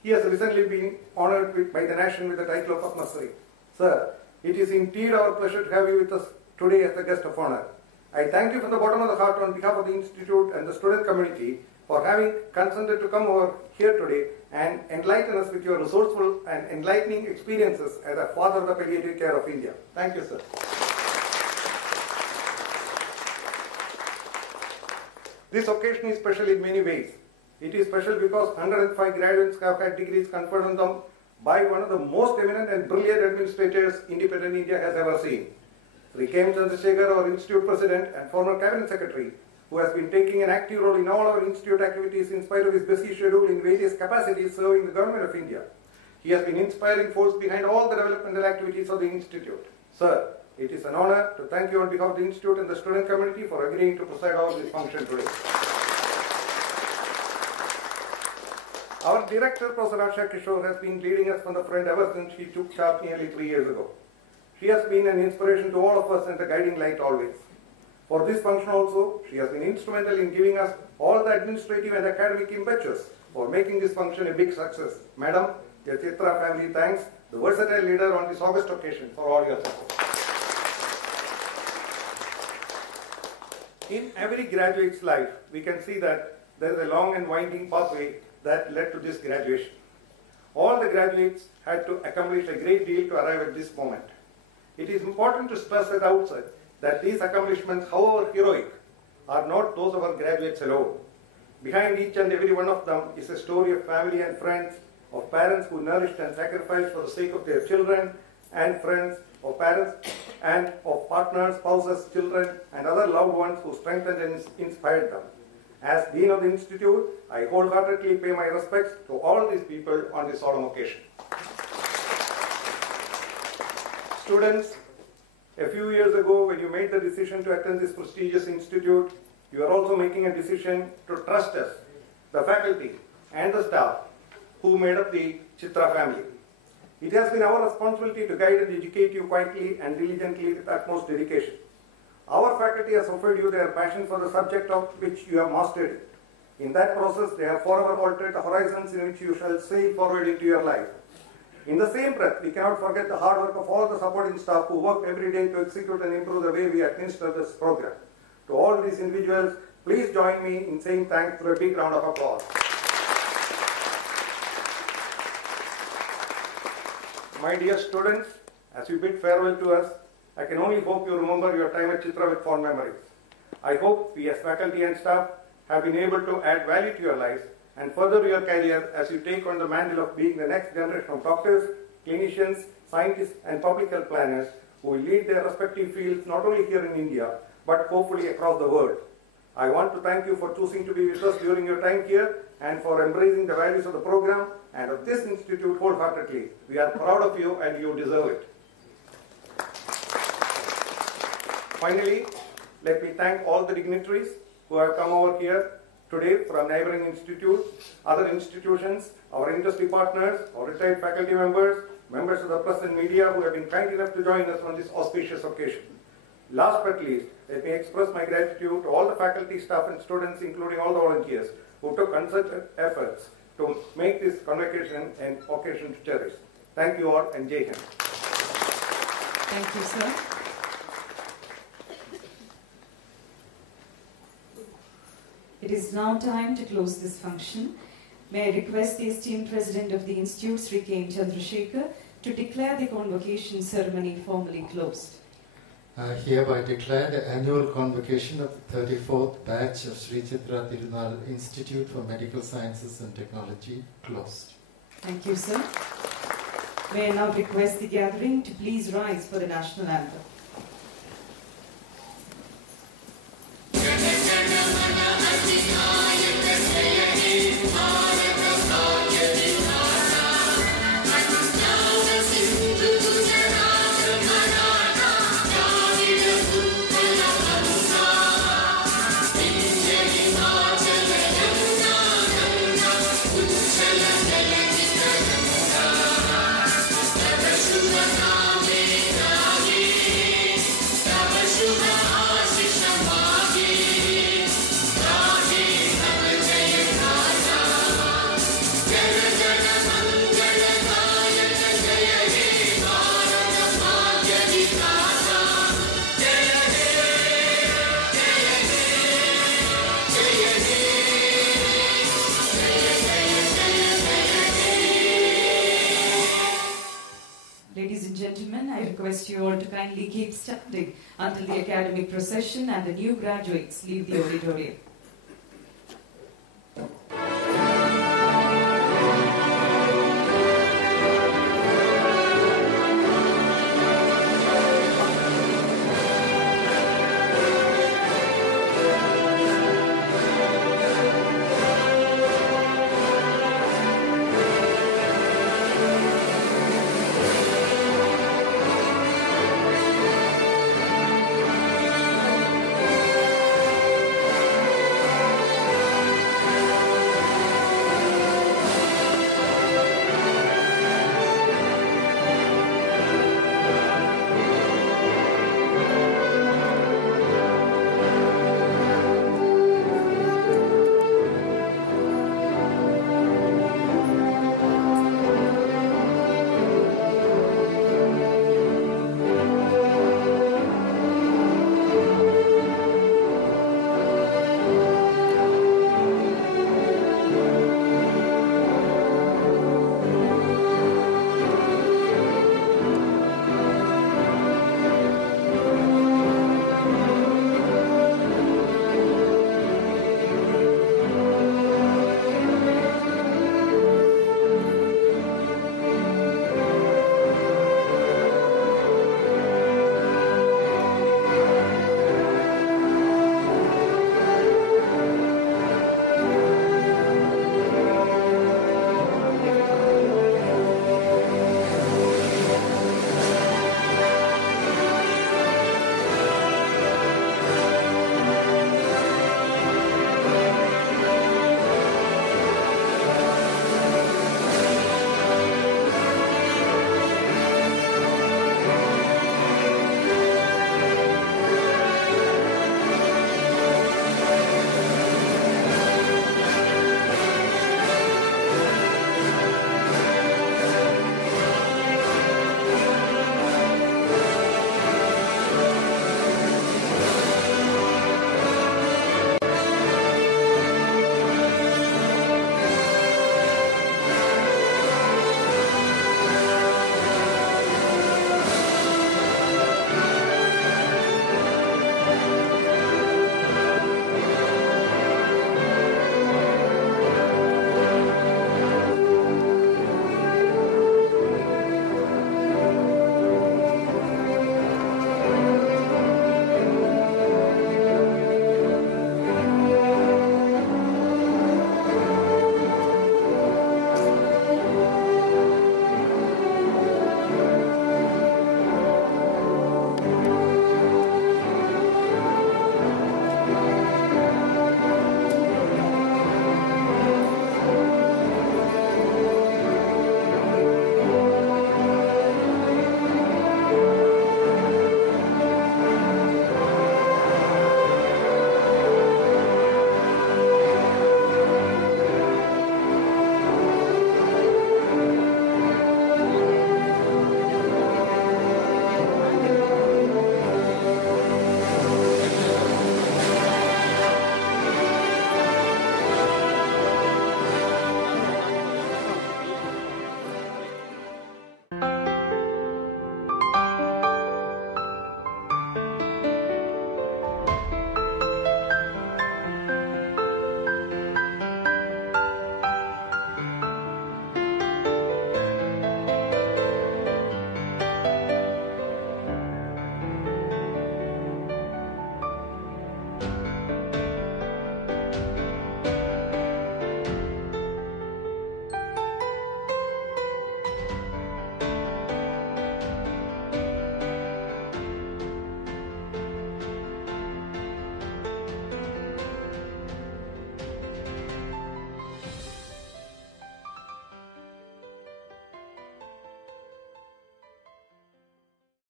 He has recently been honored by the nation with the title of Padma Shri. Sir, it is indeed our pleasure to have you with us today as the guest of honor. I thank you from the bottom of the heart on behalf of the Institute and the student community for having consented to come over here today and enlighten us with your resourceful and enlightening experiences as a father of the palliative care of India. Thank you, sir. This occasion is special in many ways. It is special because 105 graduates have had degrees conferred on them by one of the most eminent and brilliant administrators independent India has ever seen. Sri K. M. Chandrasekhar, our Institute President and former Cabinet Secretary, who has been taking an active role in all our Institute activities in spite of his busy schedule in various capacities serving the Government of India. He has been inspiring force behind all the developmental activities of the Institute. Sir, it is an honor to thank you on behalf of the Institute and the student community for agreeing to preside over this function today. Our director, Professor Asha Kishore, has been leading us from the front ever since she took charge nearly 3 years ago. She has been an inspiration to all of us and a guiding light always. For this function also, she has been instrumental in giving us all the administrative and academic impetus for making this function a big success. Madam, the Chitra family thanks the versatile leader on this august occasion for all your support. In every graduate's life, we can see that there is a long and winding pathway that led to this graduation. All the graduates had to accomplish a great deal to arrive at this moment. It is important to stress at the outset that these accomplishments, however heroic, are not those of our graduates alone. Behind each and every one of them is a story of family and friends, of parents who nourished and sacrificed for the sake of their children and friends, of parents and of partners, spouses, children, and other loved ones who strengthened and inspired them. As Dean of the Institute, I wholeheartedly pay my respects to all these people on this solemn occasion. Students, a few years ago, when you made the decision to attend this prestigious institute, you are also making a decision to trust us, the faculty and the staff who made up the Chitra family. It has been our responsibility to guide and educate you quietly and diligently with utmost dedication. Our faculty has offered you their passion for the subject of which you have mastered it. In that process, they have forever altered the horizons in which you shall sail forward into your life. In the same breath, we cannot forget the hard work of all the supporting staff who work every day to execute and improve the way we administer this program. To all these individuals, please join me in saying thanks through a big round of applause. My dear students, as you bid farewell to us, I can only hope you remember your time at Chitra with fond memories. I hope we as faculty and staff have been able to add value to your lives and further your career as you take on the mantle of being the next generation of doctors, clinicians, scientists, and public health planners who will lead their respective fields not only here in India, but hopefully across the world. I want to thank you for choosing to be with us during your time here and for embracing the values of the program and of this institute wholeheartedly. We are proud of you and you deserve it. Finally, let me thank all the dignitaries who have come over here today from neighboring institutes, other institutions, our industry partners, our retired faculty members, members of the press and media who have been kind enough to join us on this auspicious occasion. Last but least, let me express my gratitude to all the faculty, staff and students, including all the volunteers who took concerted efforts to make this convocation an occasion to cherish. Thank you all and Jai Hind. Thank you, sir. It is now time to close this function. May I request the esteemed President of the Institute, Sri K. Chandrasekhar, to declare the convocation ceremony formally closed. I hereby declare the annual convocation of the 34th batch of Sri Chitra Tirunal Institute for Medical Sciences and Technology closed. Thank you, sir. May I now request the gathering to please rise for the national anthem. You all to kindly keep standing until the academic procession and the new graduates leave the auditorium.